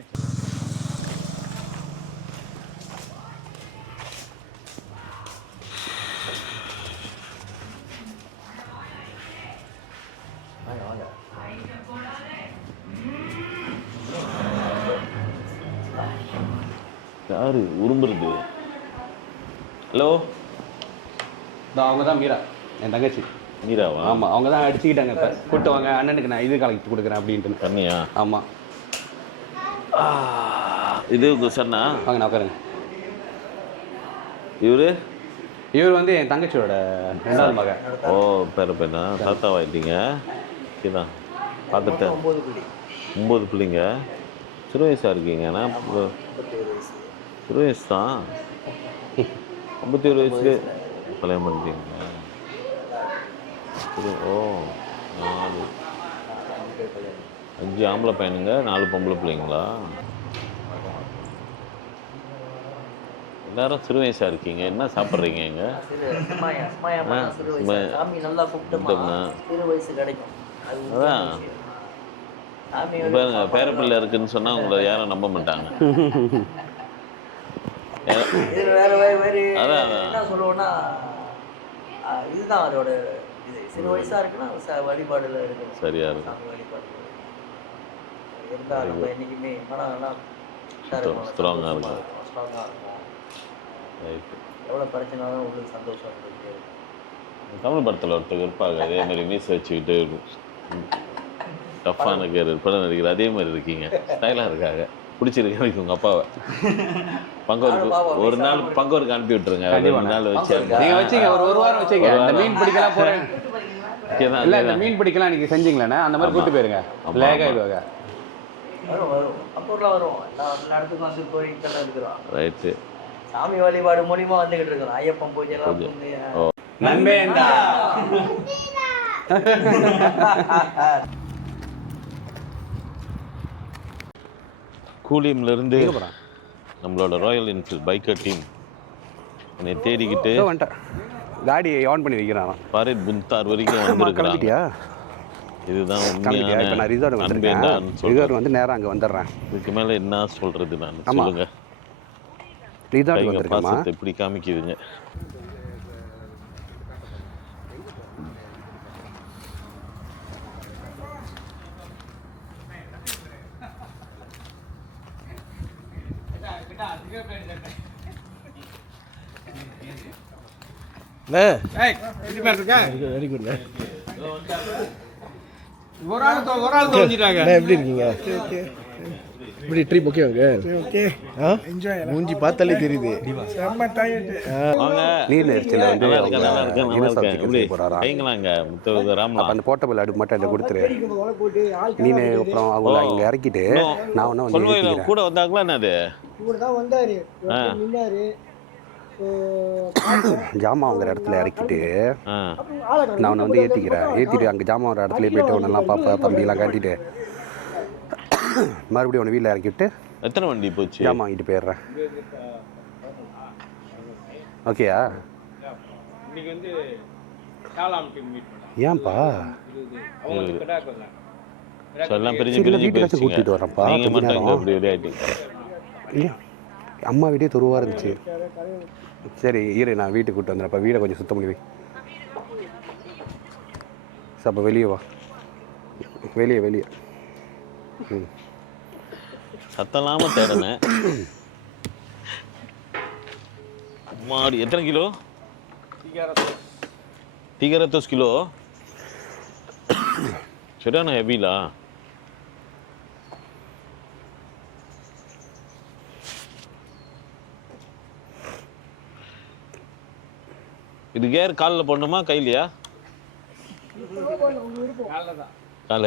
யாரு உரும்புறது? ஹலோ, அவங்க தான் மீரா, என் தங்கச்சி. மீராவா? ஆமாம், அவங்க தான் அடிச்சுக்கிட்டாங்க. இப்போ கூப்பிட்டு வாங்க, அண்ணனுக்கு நான் இது கலெக்ட் கொடுக்குறேன் அப்படின்ட்டு. பண்ணியா? ஆமாம். இது உங்கள் சொன்னா? வாங்க நான் உட்காருங்க. இவர் வந்து என் தங்கச்சியோட 2வது மகன். ஓ, பேரா தாத்தாவாயிட்டீங்க. சரிதான், பார்த்துட்டேன். 9 பிள்ளைங்க. சிறு வயசாக இருக்கீங்கன்னா? சிறு வயசு தான். 51 வயசுல கல்யாணம் பண்ணிட்டீங்க. ஓ, 5 ஆம்பளை பையனுங்க, 4 பொம்பளை பிள்ளைங்களா? எல்லாரும் சிறு வயசாக இருக்கீங்க. என்ன சாப்பிட்றீங்க? இங்க அதான் பாருங்க, பேரப்பிள்ளை இருக்குன்னு சொன்னால் உங்களை யாரும் நம்ப மாட்டாங்க. அதான் என்ன சொல்லுவோம்னா, இதுதான் அதோட இது. சிறு வயசா இருக்குன்னா வழிபாடுல இருக்கு, சரியா இருக்கு. சாமி வழிபாடு இருந்தா நம்ம என்னைக்குமே மனதெல்லாம் ஸ்ட்ராங்காக இருக்கும். எவ்வளோ பிரச்சனாலும் உங்களுக்கு சந்தோஷம் இருக்கு. தமிழ் படத்தில் ஒருத்தர் இருப்பாங்க, அதே மாதிரி மீசை வச்சுக்கிட்டு டஃப்பான கேர் படம் நடிக்கிற அதே மாதிரி இருக்கீங்க, ஸ்டைலாக இருக்காங்க. பிடிச்சிருக்கு எனக்கு உங்கள் அப்பாவை. ஒரு நாள் பங்கோருக்கு அனுப்பி விட்டுருங்க. 2 நாள் வச்சு நீங்கள் வச்சிங்க, ஒரு வாரம் வச்சிங்க. இந்த மீன் பிடிக்கலாம் போகிறேன் இல்லை, இந்த மீன் பிடிக்கலாம் நீங்கள் செஞ்சீங்களேண்ணே, அந்த மாதிரி கூப்பிட்டு போயிருங்க. லேகாக இதுவாக வரும் அப்போலாம் வரும். எல்லா இடத்துக்கும் வந்து கோயில்கள் இருக்கிறோம். ரைட்டு. சாமி வழிபாடு மூலியமா வந்துகிட்டு இருக்கிறோம். ஐயப்பன் பூஜை எல்லாம் நண்பேண்டா. கூலியம்லேருந்து நம்மளோட ராயல் என்ஃபீல்ட் பைக்கர் டீம் என்னை தேடிக்கிட்டு காடியை ஆன் பண்ணி வைக்கிறான். பாரேட் புந்தார் வரைக்கும் வந்துருக்காங்க. இதுதான் நான் ரிசார்ட் வந்துருக்கேன். ரிசார்ட் வந்து நேராக அங்கே வந்துடுறேன். இதுக்கு மேலே என்ன சொல்கிறது? நான் சொல்லுங்க. ரிசார்ட் வந்துருக்கேன். பாசத்தை எப்படி காமிக்குதுங்க? Very good. எப்படி இருக்கீங்க? இப்படி ட்ரிப் ஓகே மூஞ்சி பார்த்தாலே தெரியுது. நீர் நெரிச்சல வந்து அந்த போர்ட்டபிள் அடுப்பு மட்டும் அதை கொடுத்துரு. நீனு அப்புறம் அவங்கள இங்கே இறக்கிட்டு நான் ஒன்றும் வந்து கூட வந்தாங்களா? என்னது ஜாமான் வாங்குற இடத்துல இறக்கிட்டு நான் உன்னை வந்து ஏற்றிட்டு அங்கே ஜாமான் வர இடத்துல போயிட்டு ஒன்றெல்லாம் பார்ப்பேன், தம்பியெல்லாம் காட்டிட்டு மறுபடியும் ஒன்று வீட்டில் இறக்கிவிட்டு எத்தனை வண்டி போச்சு ஜாமான் வாங்கிட்டு போயிடுறேன். ஓகேயா? ஏன்பா எல்லாம் பெரிய பெரிய கூட்டிகிட்டு வரேன்ப்பா. இல்லையா அம்மா வீட்டே துருவாக இருந்துச்சு. சரி இரு, நான் வீட்டுக்கு கூப்பிட்டு வந்துடுறேன். அப்போ வீடை கொஞ்சம் சுத்தம் பண்ணி வை. சார் அப்போ வெளியே வா, வெளியே. ம், சத்தம் இல்லாமல் தேடினேன். மாடி எத்தனை கிலோ? 300 கிலோ. சரியான ஹெவிலா. இது கேர் காலில் போடணுமா கையிலையா? கால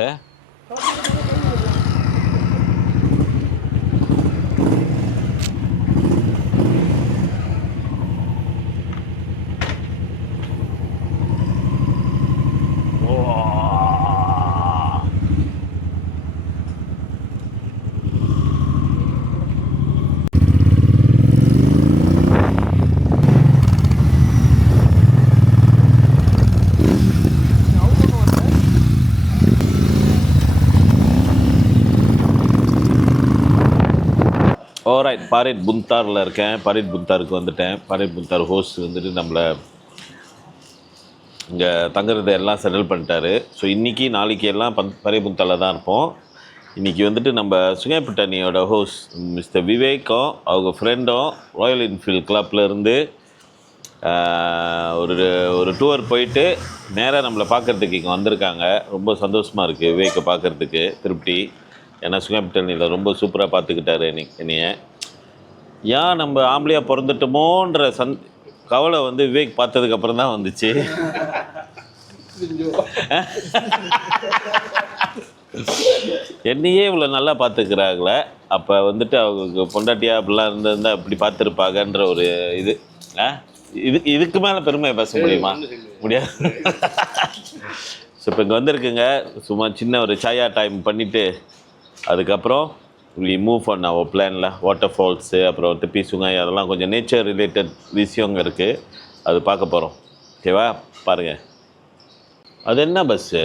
ஓரைட். பாரேட் புந்தாரில் இருக்கேன். பாரேட் புந்தாருக்கு வந்துட்டேன். பாரேட் புந்தார் ஹோஸ்ட் வந்துட்டு நம்மளை இங்கே தங்குறதை எல்லாம் செட்டில் பண்ணிட்டாரு. ஸோ இன்றைக்கி நாளைக்கு எல்லாம் பாரேட் புந்தாரில் தான் இருப்போம். இன்றைக்கி வந்துட்டு நம்ம சுங்கைப்பட்டணியோட ஹோஸ்ட் மிஸ்டர் விவேக்கும் அவங்க ஃப்ரெண்டும் ராயல் என்ஃபீல்ட் கிளப்லேருந்து ஒரு டூர் போயிட்டு நேராக நம்மளை பார்க்குறதுக்கு இங்கே வந்திருக்காங்க. ரொம்ப சந்தோஷமாக இருக்குது விவேக்கை பார்க்குறதுக்கு. திருப்தி. ஏன்னா சுங்கைப்பட்டணியில் ரொம்ப சூப்பராக பார்த்துக்கிட்டாரு என்னைய. ஏன் நம்ம ஆம்பளையாக பிறந்துட்டோமோன்ற கவலை வந்து விவேக் பார்த்ததுக்கப்புறம் தான் வந்துச்சு. என்னையே இவ்வளோ நல்லா பார்த்துக்கிறாங்களே, அப்போ வந்துட்டு அவங்க பொண்டாட்டியா அப்படிலாம் இருந்திருந்தால் இப்படி பார்த்துருப்பாங்கன்ற ஒரு இதுக்கு மேலே பெருமையை பேச முடியுமா? முடியாது. ஸோ இப்போ இங்கே வந்திருக்குங்க. சும்மா சின்ன ஒரு சாயா டைம் பண்ணிவிட்டு அதுக்கப்புறம் we move on our பிளானில் வாட்டர் ஃபால்ஸு அப்புறம் திப்பி சுங்காய் அதெல்லாம் கொஞ்சம் நேச்சர் ரிலேட்டட் விஷயங்க இருக்குது. அது பார்க்க போகிறோம். ஓகேவா? பாருங்கள். அது என்ன பஸ்ஸு?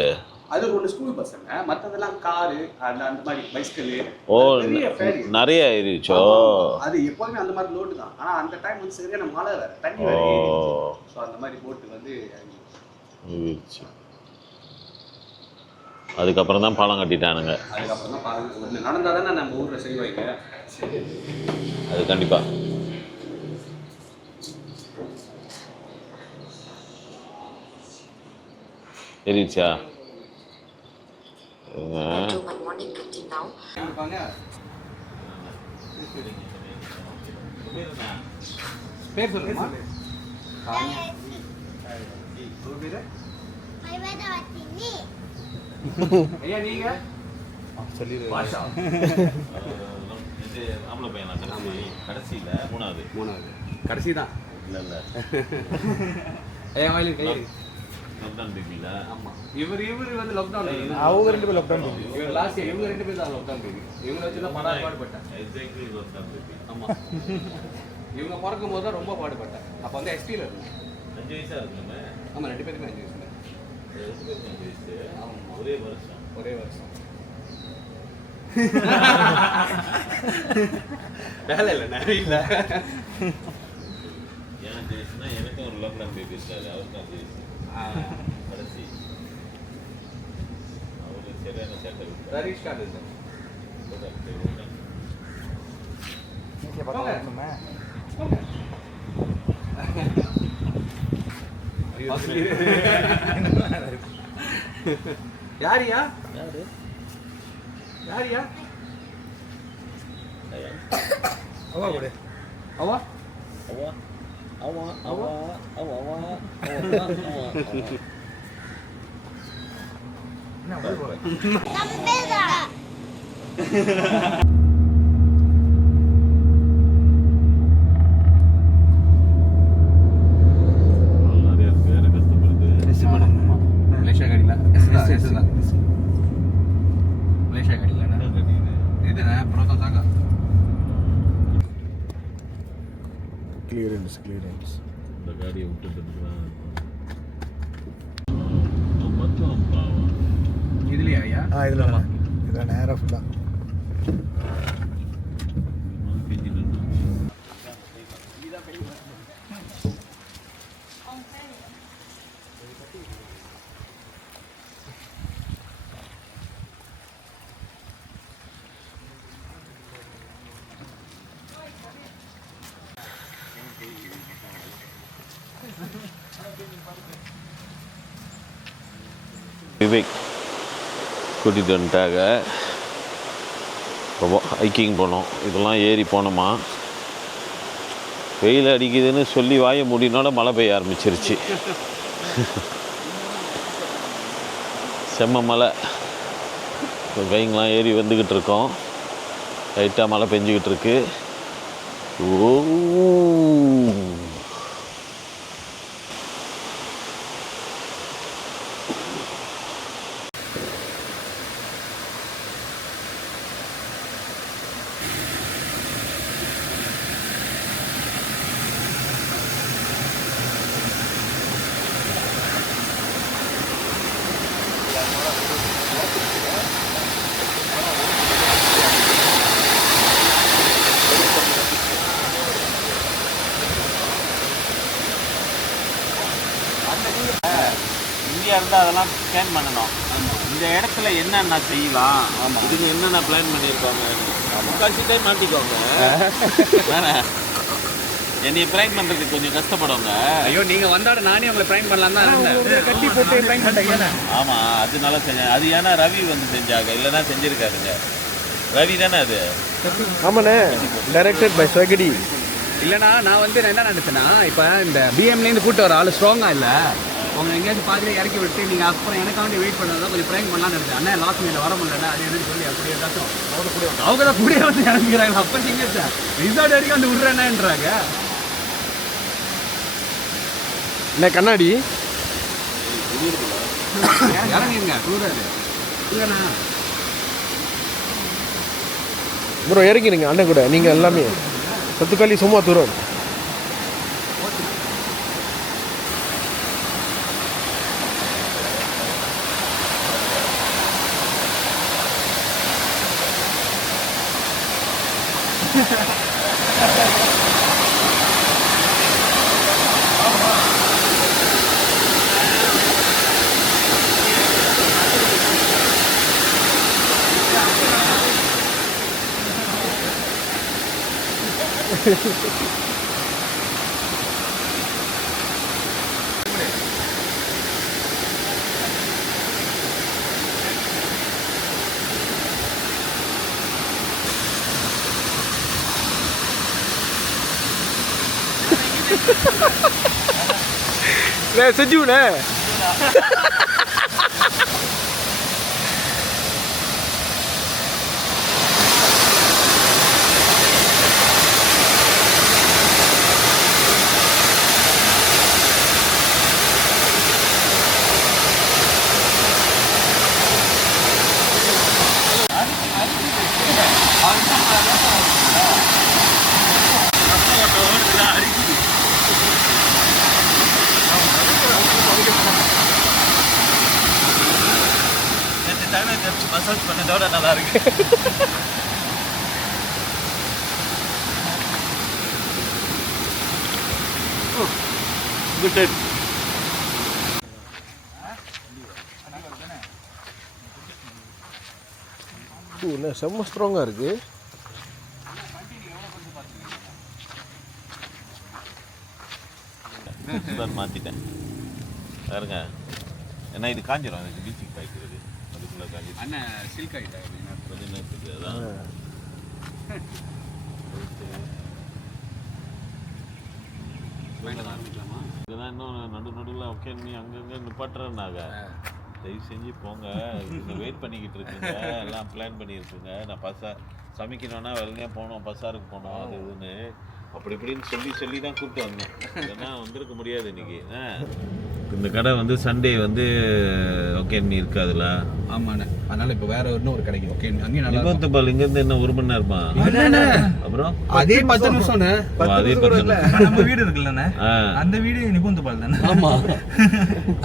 அது ஒன்று ஸ்கூல் பஸ்ஸுங்க, மற்றதெல்லாம் காரு அந்த மாதிரி பைஸ்கிளு. ஓ, நிறைய ஏறிச்சோ. அது எப்போதுமே அந்த மாதிரி லோடு தான். ஆனால் அந்த டைம் வந்து சரியான மழை வேறு, தண்ணி வேறு. ஸோ அந்த மாதிரி போட்டு வந்து அதுக்கப்புறம் தான் பாலம் கட்டிட்டானுங்க. அதுக்கப்புறம் தான் பாலம் நடந்தால் தானே நம்ம ஊரில் செய்வாங்க. அது கண்டிப்பாக. ஏறிச்சா? பேர் சொல்லுமா? ஐயா நீங்க சொல்லிடு. பாஷா இது ஆம்பளை பையனா? கடைசியில் மூணாவது கடைசி தான். இல்லை ஐயா வாயிலும் கை லாக்டவுன் பேபியில். ஆமாம், இவர் வந்து லாக்டவுன். அவங்க 2 பேர் லாக்டவுன். இவர் லாஸ்ட் இயர் இவங்க 2 பேர் தான் லாக்டவுன் பேபி. இவங்களை வச்சு தான் பாடுபட்டேன். Exactly lockdown baby. ஆமாம், இவங்க பிறக்கும் போது தான் ரொம்ப பாடுபட்டேன். அப்போ வந்து எஸ்பியில் இருந்தேன். 5 வயசாக இருக்குமே. ஆமாம், 2 பேருமே 5 வயசு. 2 பேருக்கு 5 வயசு. ஆமாம், ஒரே வருஷம். வேலை இல்லை, நிறைய இல்லை. ஏன் ஜெயிச்சுன்னா எனக்கும் ஒரு லாக்டவுன் பேபி இருக்காது. அவருக்கு 5 வயசு. கடைசி அவரு சரியான சேட்டை விட்டு ரரீஷ் கார்டு சார். யாரியா அவா கூட அவா அவா அவா அவா அவா அவா மலேசியா காடியில் மலேசியா காடியில் இதுண்ணே புரோக்கா தாக்கா. கிளியரன்ஸ் இந்த காடியை விட்டுட்டு இதுலையா ஐயா? இதில் நேராக ஃபுல்லாக விவேக் கூட்டிகிட்டு வந்துட்டாங்க. ஹைக்கிங் போனோம். இதெல்லாம் ஏறி போனோமா, வெயில் அடிக்குதுன்னு சொல்லி வாய மூடினோட மழை பெய்ய ஆரம்பிச்சிருச்சு. செம்ம மழை. கைங்கெலாம் ஏறி வந்துக்கிட்டு இருக்கோம். லைட்டாக மழை பெஞ்சிக்கிட்டு இருக்கு. ஓ இந்தியா இருந்தால் அதெல்லாம் பிளான் பண்ணணும். இந்த இடத்துல என்னென்ன செய்யலாம், இதுக்கு என்னென்ன பிளான் பண்ணியிருக்காங்க, முக்கால்சி டைம் மாட்டிக்கோங்க. வேற என்னைய ப்ராங்க் பண்ணுறதுக்கு கொஞ்சம் கஷ்டப்படுவாங்க. ஐயோ நீங்கள் வந்தாட நானே உங்களை ப்ராங்க் பண்ணலாம் தான் இருந்தேன். கட்டி போட்டு ப்ராங்க் பண்ணிட்டீங்க. ஆமாம், அதனால செஞ்சேன். அது ஏன்னா ரவி வந்து செஞ்சாங்க, இல்லைன்னா செஞ்சுருக்காருங்க. ரவி தானே அது? ஆமாண்ணே, டைரக்டட் பை ஸ்வகடி. இல்லைண்ணா நான் வந்து என்ன நினச்சேன்னா, இப்போ இந்த பிஎம்லேருந்து கூப்பிட்டு வர ஆள் ஸ்ட்ராங்காக இல்லை, அவங்க எங்கேயாச்சும் பாதியில் இறக்கி விட்டு நீங்கள் அப்புறம் எனக்காண்டி வெயிட் பண்ணதான் கொஞ்சம் ப்ராங்க் பண்ணலான்னு நினச்சேன். அண்ணா லாஸ்ட் மீனில் வர முடியல அது என்னன்னு சொல்லி அப்படியே ஏதாச்சும் அவங்க தான் கூட வந்து இறங்குறாங்க. அப்போ நீங்கள் சார் ரிசார்ட் வரைக்கும் வந்து விட்றேன்னான்றாங்க. என்ன கண்ணாடி இறங்கிருங்க டூராரு இல்லைண்ணா ப்ரோ, இறங்கிருங்க அண்ணன் கூட. நீங்கள் எல்லாமே சத்துக்காளி சும்மா தூரம். செஞ்சுண்ணே. மசாஜ் பண்ணதோட நல்லா இருக்கு. குட். என்ன செம்ம ஸ்ட்ராங்காக இருக்குது. மாற்றிட்டேன் பாருங்க. ஏன்னா இது காஞ்சிடும், அதுக்கு பீச்சிங் காய்க்கிறது அதுக்குள்ளே காஞ்சிடும். அண்ணன் சில்க் ஆகிட்டேன் கொஞ்சம் நேரத்துக்கு அதான் இதுதான். இன்னும் நடுவில் ஓகே நீ அங்கங்கே நிப்பாட்டுறேன்னாங்க. தயவு செஞ்சு போங்க, நீங்கள் வெயிட் பண்ணிக்கிட்டு இருக்குங்க, எல்லாம் பிளான் பண்ணியிருக்குங்க. நான் சமைக்கணும்னா வெள்ளையாக போனோம், பசாருக்கு போனோம், அது இதுன்னு அப்படி இப்படின்னு சொல்லி தான் கூப்பிட்டு வந்தேன். ஏன்னா வந்திருக்க முடியாது இன்னைக்கு. இந்த கடை வந்து சண்டே வந்து ஓகே மீ இருக்காதுல்ல. ஆமாண்ணே, அதனால இப்போ வேற இன்னும் ஒரு கடைக்கு ஓகே அங்கேயும் நல்லா இருக்கும். நிபந்தபால் இங்கேருந்து என்ன 1 மணி நேரமா? அப்புறம் அதே 10 நிமிஷம்ண்ணே. அதே 10 நிமிஷம். நம்ம வீடு இருக்குல்லண்ணே, அந்த வீடு நிபந்தபால் தானே. ஆமா,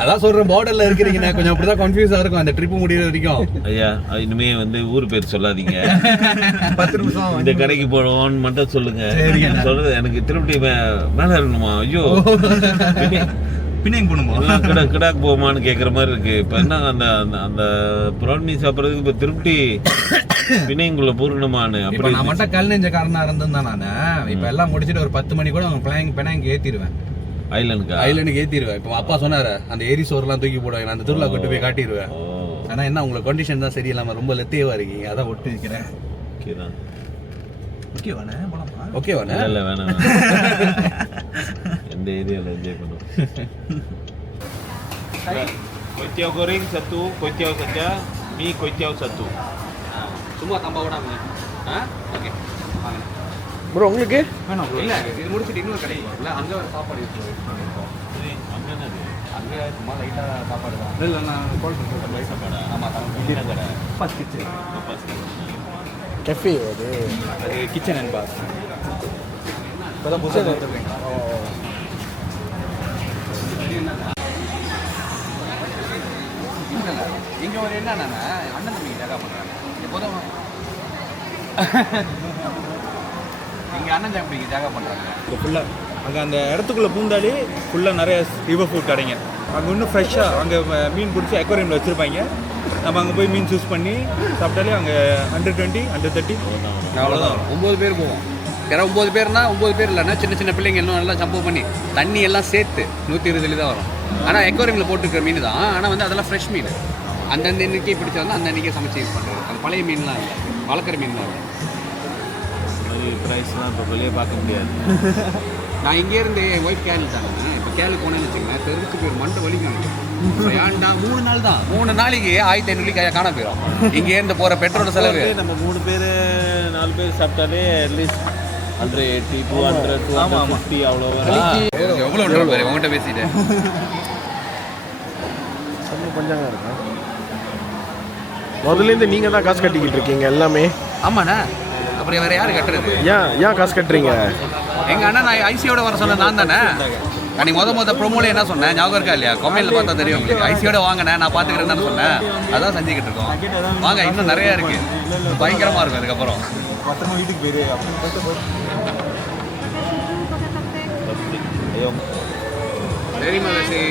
அதான் சொல்றேன், பார்டர்ல இருக்கிறீங்கண்ணே, கொஞ்சம் அப்படிதான் கன்ஃபியூஸா இருக்கும் அந்த ட்ரிப் முடியற வரைக்கும். ஐயா இனிமே வந்து ஊர் பேர் சொல்லாதீங்க. 10 நிமிஷம் இந்த கடைக்கு போனோம்னு மட்டும் சொல்லுங்க. சொல்றது எனக்கு திருப்பதி மேல இருக்கணுமா? ஐயோ பின்ன போகணுமா? கிடாக்கு போமான்னு கேட்குற மாதிரி இருக்கு. இப்போ என்ன அந்த அந்த ப்ரான்மீ சாப்பிட்றதுக்கு இப்போ திருப்பதி பிணைங்குள்ள பூர்ணமானு அப்படி. நான் மட்டும் கல் நெஞ்ச காரணம் இருந்திருந்தேன் நான். இப்போ எல்லாம் முடிச்சுட்டு ஒரு 10 மணி கூட அவங்க பினாங்க ஏற்றிடுவேன். ஐலண்டுக்கு ஏற்றிடுவேன். இப்போ அப்பா சொன்னார் அந்த ஏரி சோறுலாம் தூக்கி போடுவாங்க, அந்த திருவிழா கொண்டு போய் காட்டிடுவேன். ஆனால் என்ன உங்களுக்கு கண்டிஷன் தான் சரியில்லாமல் ரொம்ப லெத்தேவா இருக்கீங்க, அதான் ஒட்டு வைக்கிறேன். ஓகேவாண்ணே, ஓகேவாண்ணே. இல்லை வேணாம், எந்த ஏரியாவில் என்ஜாய் பண்ணுவோம். கொய்த்தியாவ் goreng satu, கொய்த்தியாவ் saja, mie கொய்த்தியாவ் satu. சும்மா தம்பா விடாம. ஓகே ப்ரோ உங்களுக்கு வேணும் இல்லை, இது முடிச்சுட்டு இன்னொரு கடைக்கு போகல, அங்கே ஒரு சாப்பாடு இருக்குது. அங்கே சும்மா லைட்டாக சாப்பாடு தான். இல்லை நான் கால் பண்ணுறேன் சாப்பாடு. ஆமாம், கடை பஸ் கிச்சன் கெஃபே அது கிச்சன் அண்ட் பாஸ் இப்போதான் புதுசாக வந்துருக்கீங்க. இங்கே ஒரு என்னன்னா அண்ணன் தம்பி ஜாகா பண்ணுறாங்க எப்போதும். இங்கே அண்ணன் தம்பிக்கு ஜாகா பண்ணுறாங்க. இப்போ ஃபுல்லாக அங்கே அந்த இடத்துக்குள்ளே பூந்தாலே ஃபுல்லாக நிறைய ரிவர் ஃபுட் கடைங்க. அங்கே இன்னும் ஃப்ரெஷ்ஷாக அங்கே மீன் பிடிச்சி அக்வாரியமில் வச்சுருப்பாங்க. நம்ம அங்கே போய் மீன் சூஸ் பண்ணி சாப்பிட்டாலே அங்கே 120, 130 அவ்வளோதான். 9 பேர் போவோம். யாராவது 9 பேர்னா 9 பேர் இல்லைன்னா சின்ன சின்ன பிள்ளைங்க எல்லாம் நல்லா ஜம்பு பண்ணி தண்ணி எல்லாம் சேர்த்து 120 தான் வரும். ஆனால் எக்வாரியமில் போட்டுருக்கிற மீன் தான். ஆனால் வந்து அதெல்லாம் ஃப்ரெஷ் மீன். அந்தந்த எண்ணிக்கை பிடிச்சா வந்து அந்த எண்ணிக்கை சமைச்சு யூஸ் பண்ணுறது. அந்த பழைய மீன்லாம் இல்லை, வளர்க்குற மீன்லாம் இல்லை. ப்ரைஸ்லாம் இப்போ வெளியே பார்க்க முடியாது. நான் இங்கேருந்து என் ஒய்ஃப் கேரள தானே. இப்போ கேரள போனேன்னு வச்சுக்கோங்க, தெரிஞ்சு போய் மண்டை வலிக்கும். ஏன்டா 3 நாள் தான், 3 நாளைக்கு 1500 காண போயிடும். இங்கேருந்து போகிற பெட்ரோல் செலவு. நம்ம 3 பேர் 4 பேர் சாப்பிட்டாலே அட்லீஸ்ட் 180, 200, 250 அவ்வளோ எவ்வளோ பேர் உங்கள்கிட்ட பேசிட்டு கொஞ்சம் இருக்கும். முதல்லேருந்து நீங்கள் தான் காசு கட்டிக்கிட்டு இருக்கீங்க எல்லாமே. ஆமாண்ணா, அப்புறம் வேறு யார் கட்டுறது? ஏன் காசு கட்டுறீங்க? எங்கள் அண்ணன் நான் ஐசியோட வர சொன்னேன் நான் தானே. அன்றைக்கி முத ப்ரோமோல என்ன சொன்னேன் ஞாபகம் இருக்கா இல்லையா? கொமையில் பார்த்தா தெரியும் உங்களுக்கு. ஐசியோட வாங்கினேன், நான் பார்த்துக்கிறேன்னு சொன்னேன். அதான் செஞ்சுக்கிட்டு இருக்கோம். வாங்க, இன்னும் நிறையா இருக்குது, பயங்கரமாக இருக்கும். அதுக்கப்புறம் வீட்டுக்கு போயிரு. தெரியுமா பேசி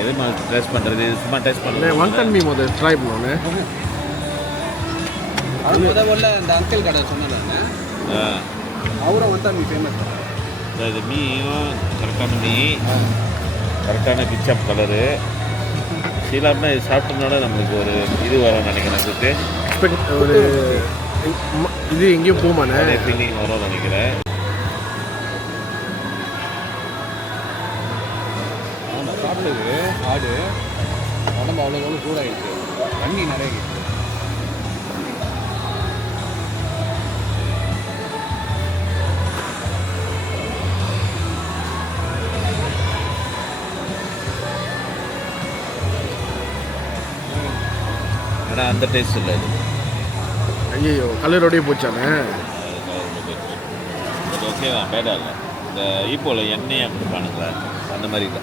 எது டெஸ்ட் பண்ணுறது, சும்மா டெஸ்ட் பண்ணுறது. ஒன் மீ முதல் ட்ரை பண்ணோன்னு அது முதல்ல இந்த அங்கிள் கடை சொன்னேன். அவரும் வந்து மீ ஃபேமஸ். இது மீயும் கரெக்டான மீ, கரெக்டான பிச்சப் கலரு. சீலாப்னா இது சாப்பிட்டனால நம்மளுக்கு ஒரு இது வரும்னு நினைக்கிறேன். ஒரு இது எங்கேயும் போமாண்ணே, அதே ஃபீலிங் வரும்னு நினைக்கிறேன். சாப்பிட்டது ஆடு உடம்பு அவ்வளோ சூடாகிடுச்சு, தண்ணி நிறைய. ஆனால் அந்த டேஸ்ட் இல்லை இது. ஐயோ கலரோடய போச்சானே. அது ஓகே தான், பேடா இல்லை. இந்த ஈப்போவில் எண்ணெயாக கொடுப்பானுங்களா அந்த மாதிரி இல்லை.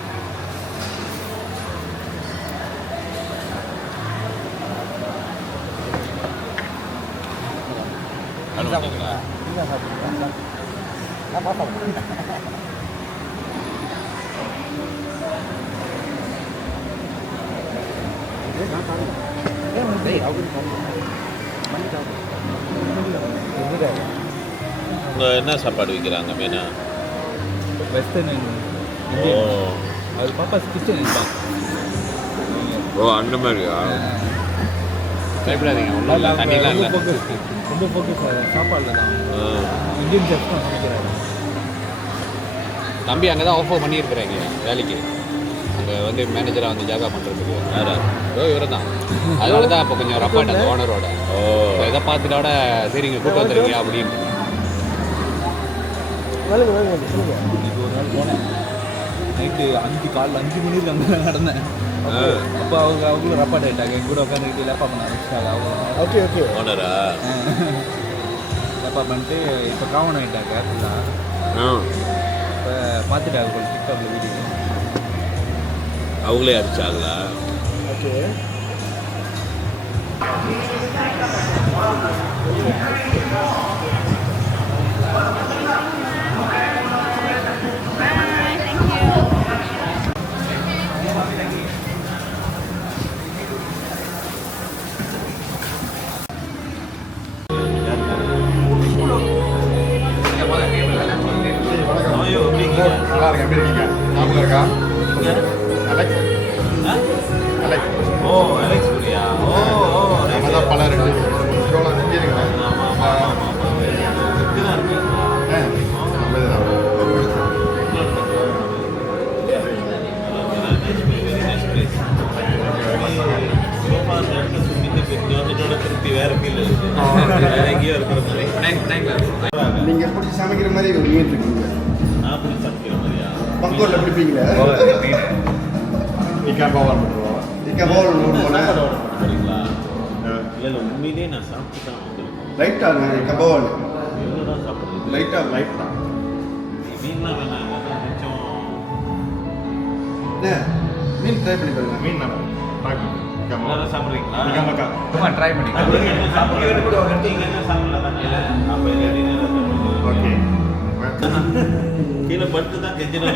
என்ன சாப்பாடு வைக்கிறாங்க மெயினா? வெஸ்டர்ன். அது பாப்பாஸ் கிச்சன். ஓ அந்த மாதிரியா? பயப்படாதீங்க, ஒன்றும் இல்லை, தண்ணிலாம் இல்லை. ரொம்ப ஃபோக்கஸ் சாப்பாடில் தான். இந்தியன் செஃப் தான் சமைக்கிறாரு. தம்பி அங்கே தான் ஆஃபர் பண்ணியிருக்கிறேங்க வேலைக்கு. அங்கே அங்கே வந்து மேனேஜராக வந்து ஜாகா பண்ணுறதுக்கு இவரை தான். அதனால தான் இப்போ கொஞ்சம் ரப்பாட்ட அந்த ஓனரோட இதை பார்த்துட்டோட சரி இங்கே கூட்டு வந்துருங்க அப்படின்னு. இன்னைக்கு ஒரு நாள் போனேன் நைட்டு காலைல 5 மணிக்கு அங்கே நடந்தேன். அப்போ அவங்களும் ரப்பாட் ஆகிட்டாங்க. என் கூட உட்காந்துக்கிட்டு லேப்பா பண்ண ஆரம்பிச்சிட்டாங்க. அவங்க ஓகே ஓகே ஓனரா லேப்பா பண்ணிட்டு இப்போ காமன் ஆகிட்டாங்க ஃபுல்லாக. இப்போ பார்த்துட்டாங்க கொஞ்சம் டிக்டாக்ல வீடியோ. அவங்களே அடிச்சாங்களா? ஓகே நல்லா இருக்கேன். எப்படி இருக்கீங்க? ஞாபகம் இருக்கா? அலெக்ஸ். ஓ அலெக்ஸ் புரியா? ஓ நம்ம தான் பல 2 ஷோவில் செஞ்சிருக்கேன். நீங்கள் எப்படி சமைக்கிற மாதிரி மீன் இருக்கீங்க? பங்கூரில் பிடிப்பீங்களா? இக்கா பவால் பண்ணுவோம். இக்கா பவால் உண்மையிலே நான் சாப்பிட்டு தான் வந்திருக்கேன். லைட்டாக இக்கா பவால் எவ்வளோதான் சாப்பிட்றது? லைட் தான் மீன்லாம் வேணாம் கொஞ்சம் மீன் ட்ரை பண்ணி பாருங்க. மீன் நல்லா ட்ரை பண்ணுங்க. எல்லாரும் சாப்பிட்றீங்களா? சும்மா ட்ரை பண்ணி ஓகே கீழே பட்டு தான் கெஞ்சினா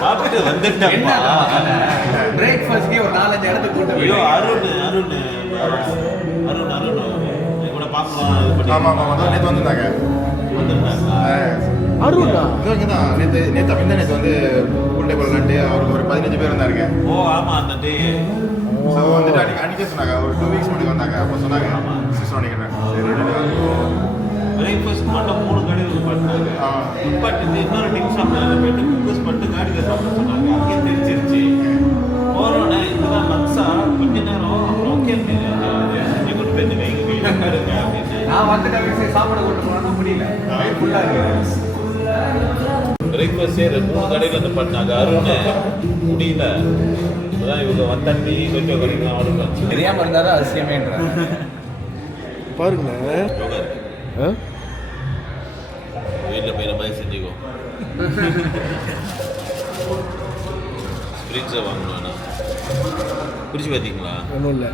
சாப்பிட்டு வந்துட்டேன். பிரேக்ஃபாஸ்ட்கே ஒரு 4-5 இடத்துக்கு கூட்டு ஐயோ அருண் என் கூட பார்க்கலாம். ஆமாம் அதான் நேற்று வந்துருந்தாங்க. அருணா இங்கே தான் நேற்று வந்து உருண்டை கொள்ளலான்ட்டு அவருக்கு ஒரு 15 பேர் வந்தாருங்க. ஓ ஆமாம் அந்த டே ஸோ வந்துட்டு அன்றைக்கே சொன்னாங்க. ஒரு 2 வீக்ஸ் முன்னாடி வந்தாங்க. அப்போ சொன்னாங்க சிஸ்டர் நினைக்கிறேன். பிரேக்ஃபாஸ்ட் மட்டும் 3 கடைகள் பண்ணாங்க. பட் இன்னொரு டிப் ஷாப்பில் போயிட்டு பிரேக்ஃபாஸ்ட் பண்ணிட்டு காடியில் சாப்பிட சொன்னாங்க. அங்கேயே தெரிஞ்சிருச்சு. போகிறோன்னே இதுதான் லக்ஸா கொஞ்ச நேரம் அப்புறம் ஓகே கொண்டு போய் வைங்க அப்படின்னு நான் வந்துட்டு சாப்பாடு கொண்டு போனா முடியல. ஃபுல்லாக இருக்கு. பிரேக்ஃபாஸ்டே 3 கடையில் வந்து பண்ணாங்க. அருண் முடியல. அதான் இவங்க வந்தாண்டி கொஞ்சம் கடைக்கு ஆர்டர் பண்ணி தெரியாமல் இருந்தால் தான் அதிசயமேன்றாங்க. பாருங்களேன். யோகா இருக்கு. வீட்டில் போய் நம்ம செஞ்சுக்கோ. ஸ்ப்ரிங்ஸை வாங்கணும்ண்ணா குடிச்சு பார்த்தீங்களா? ஒன்றும் இல்லை.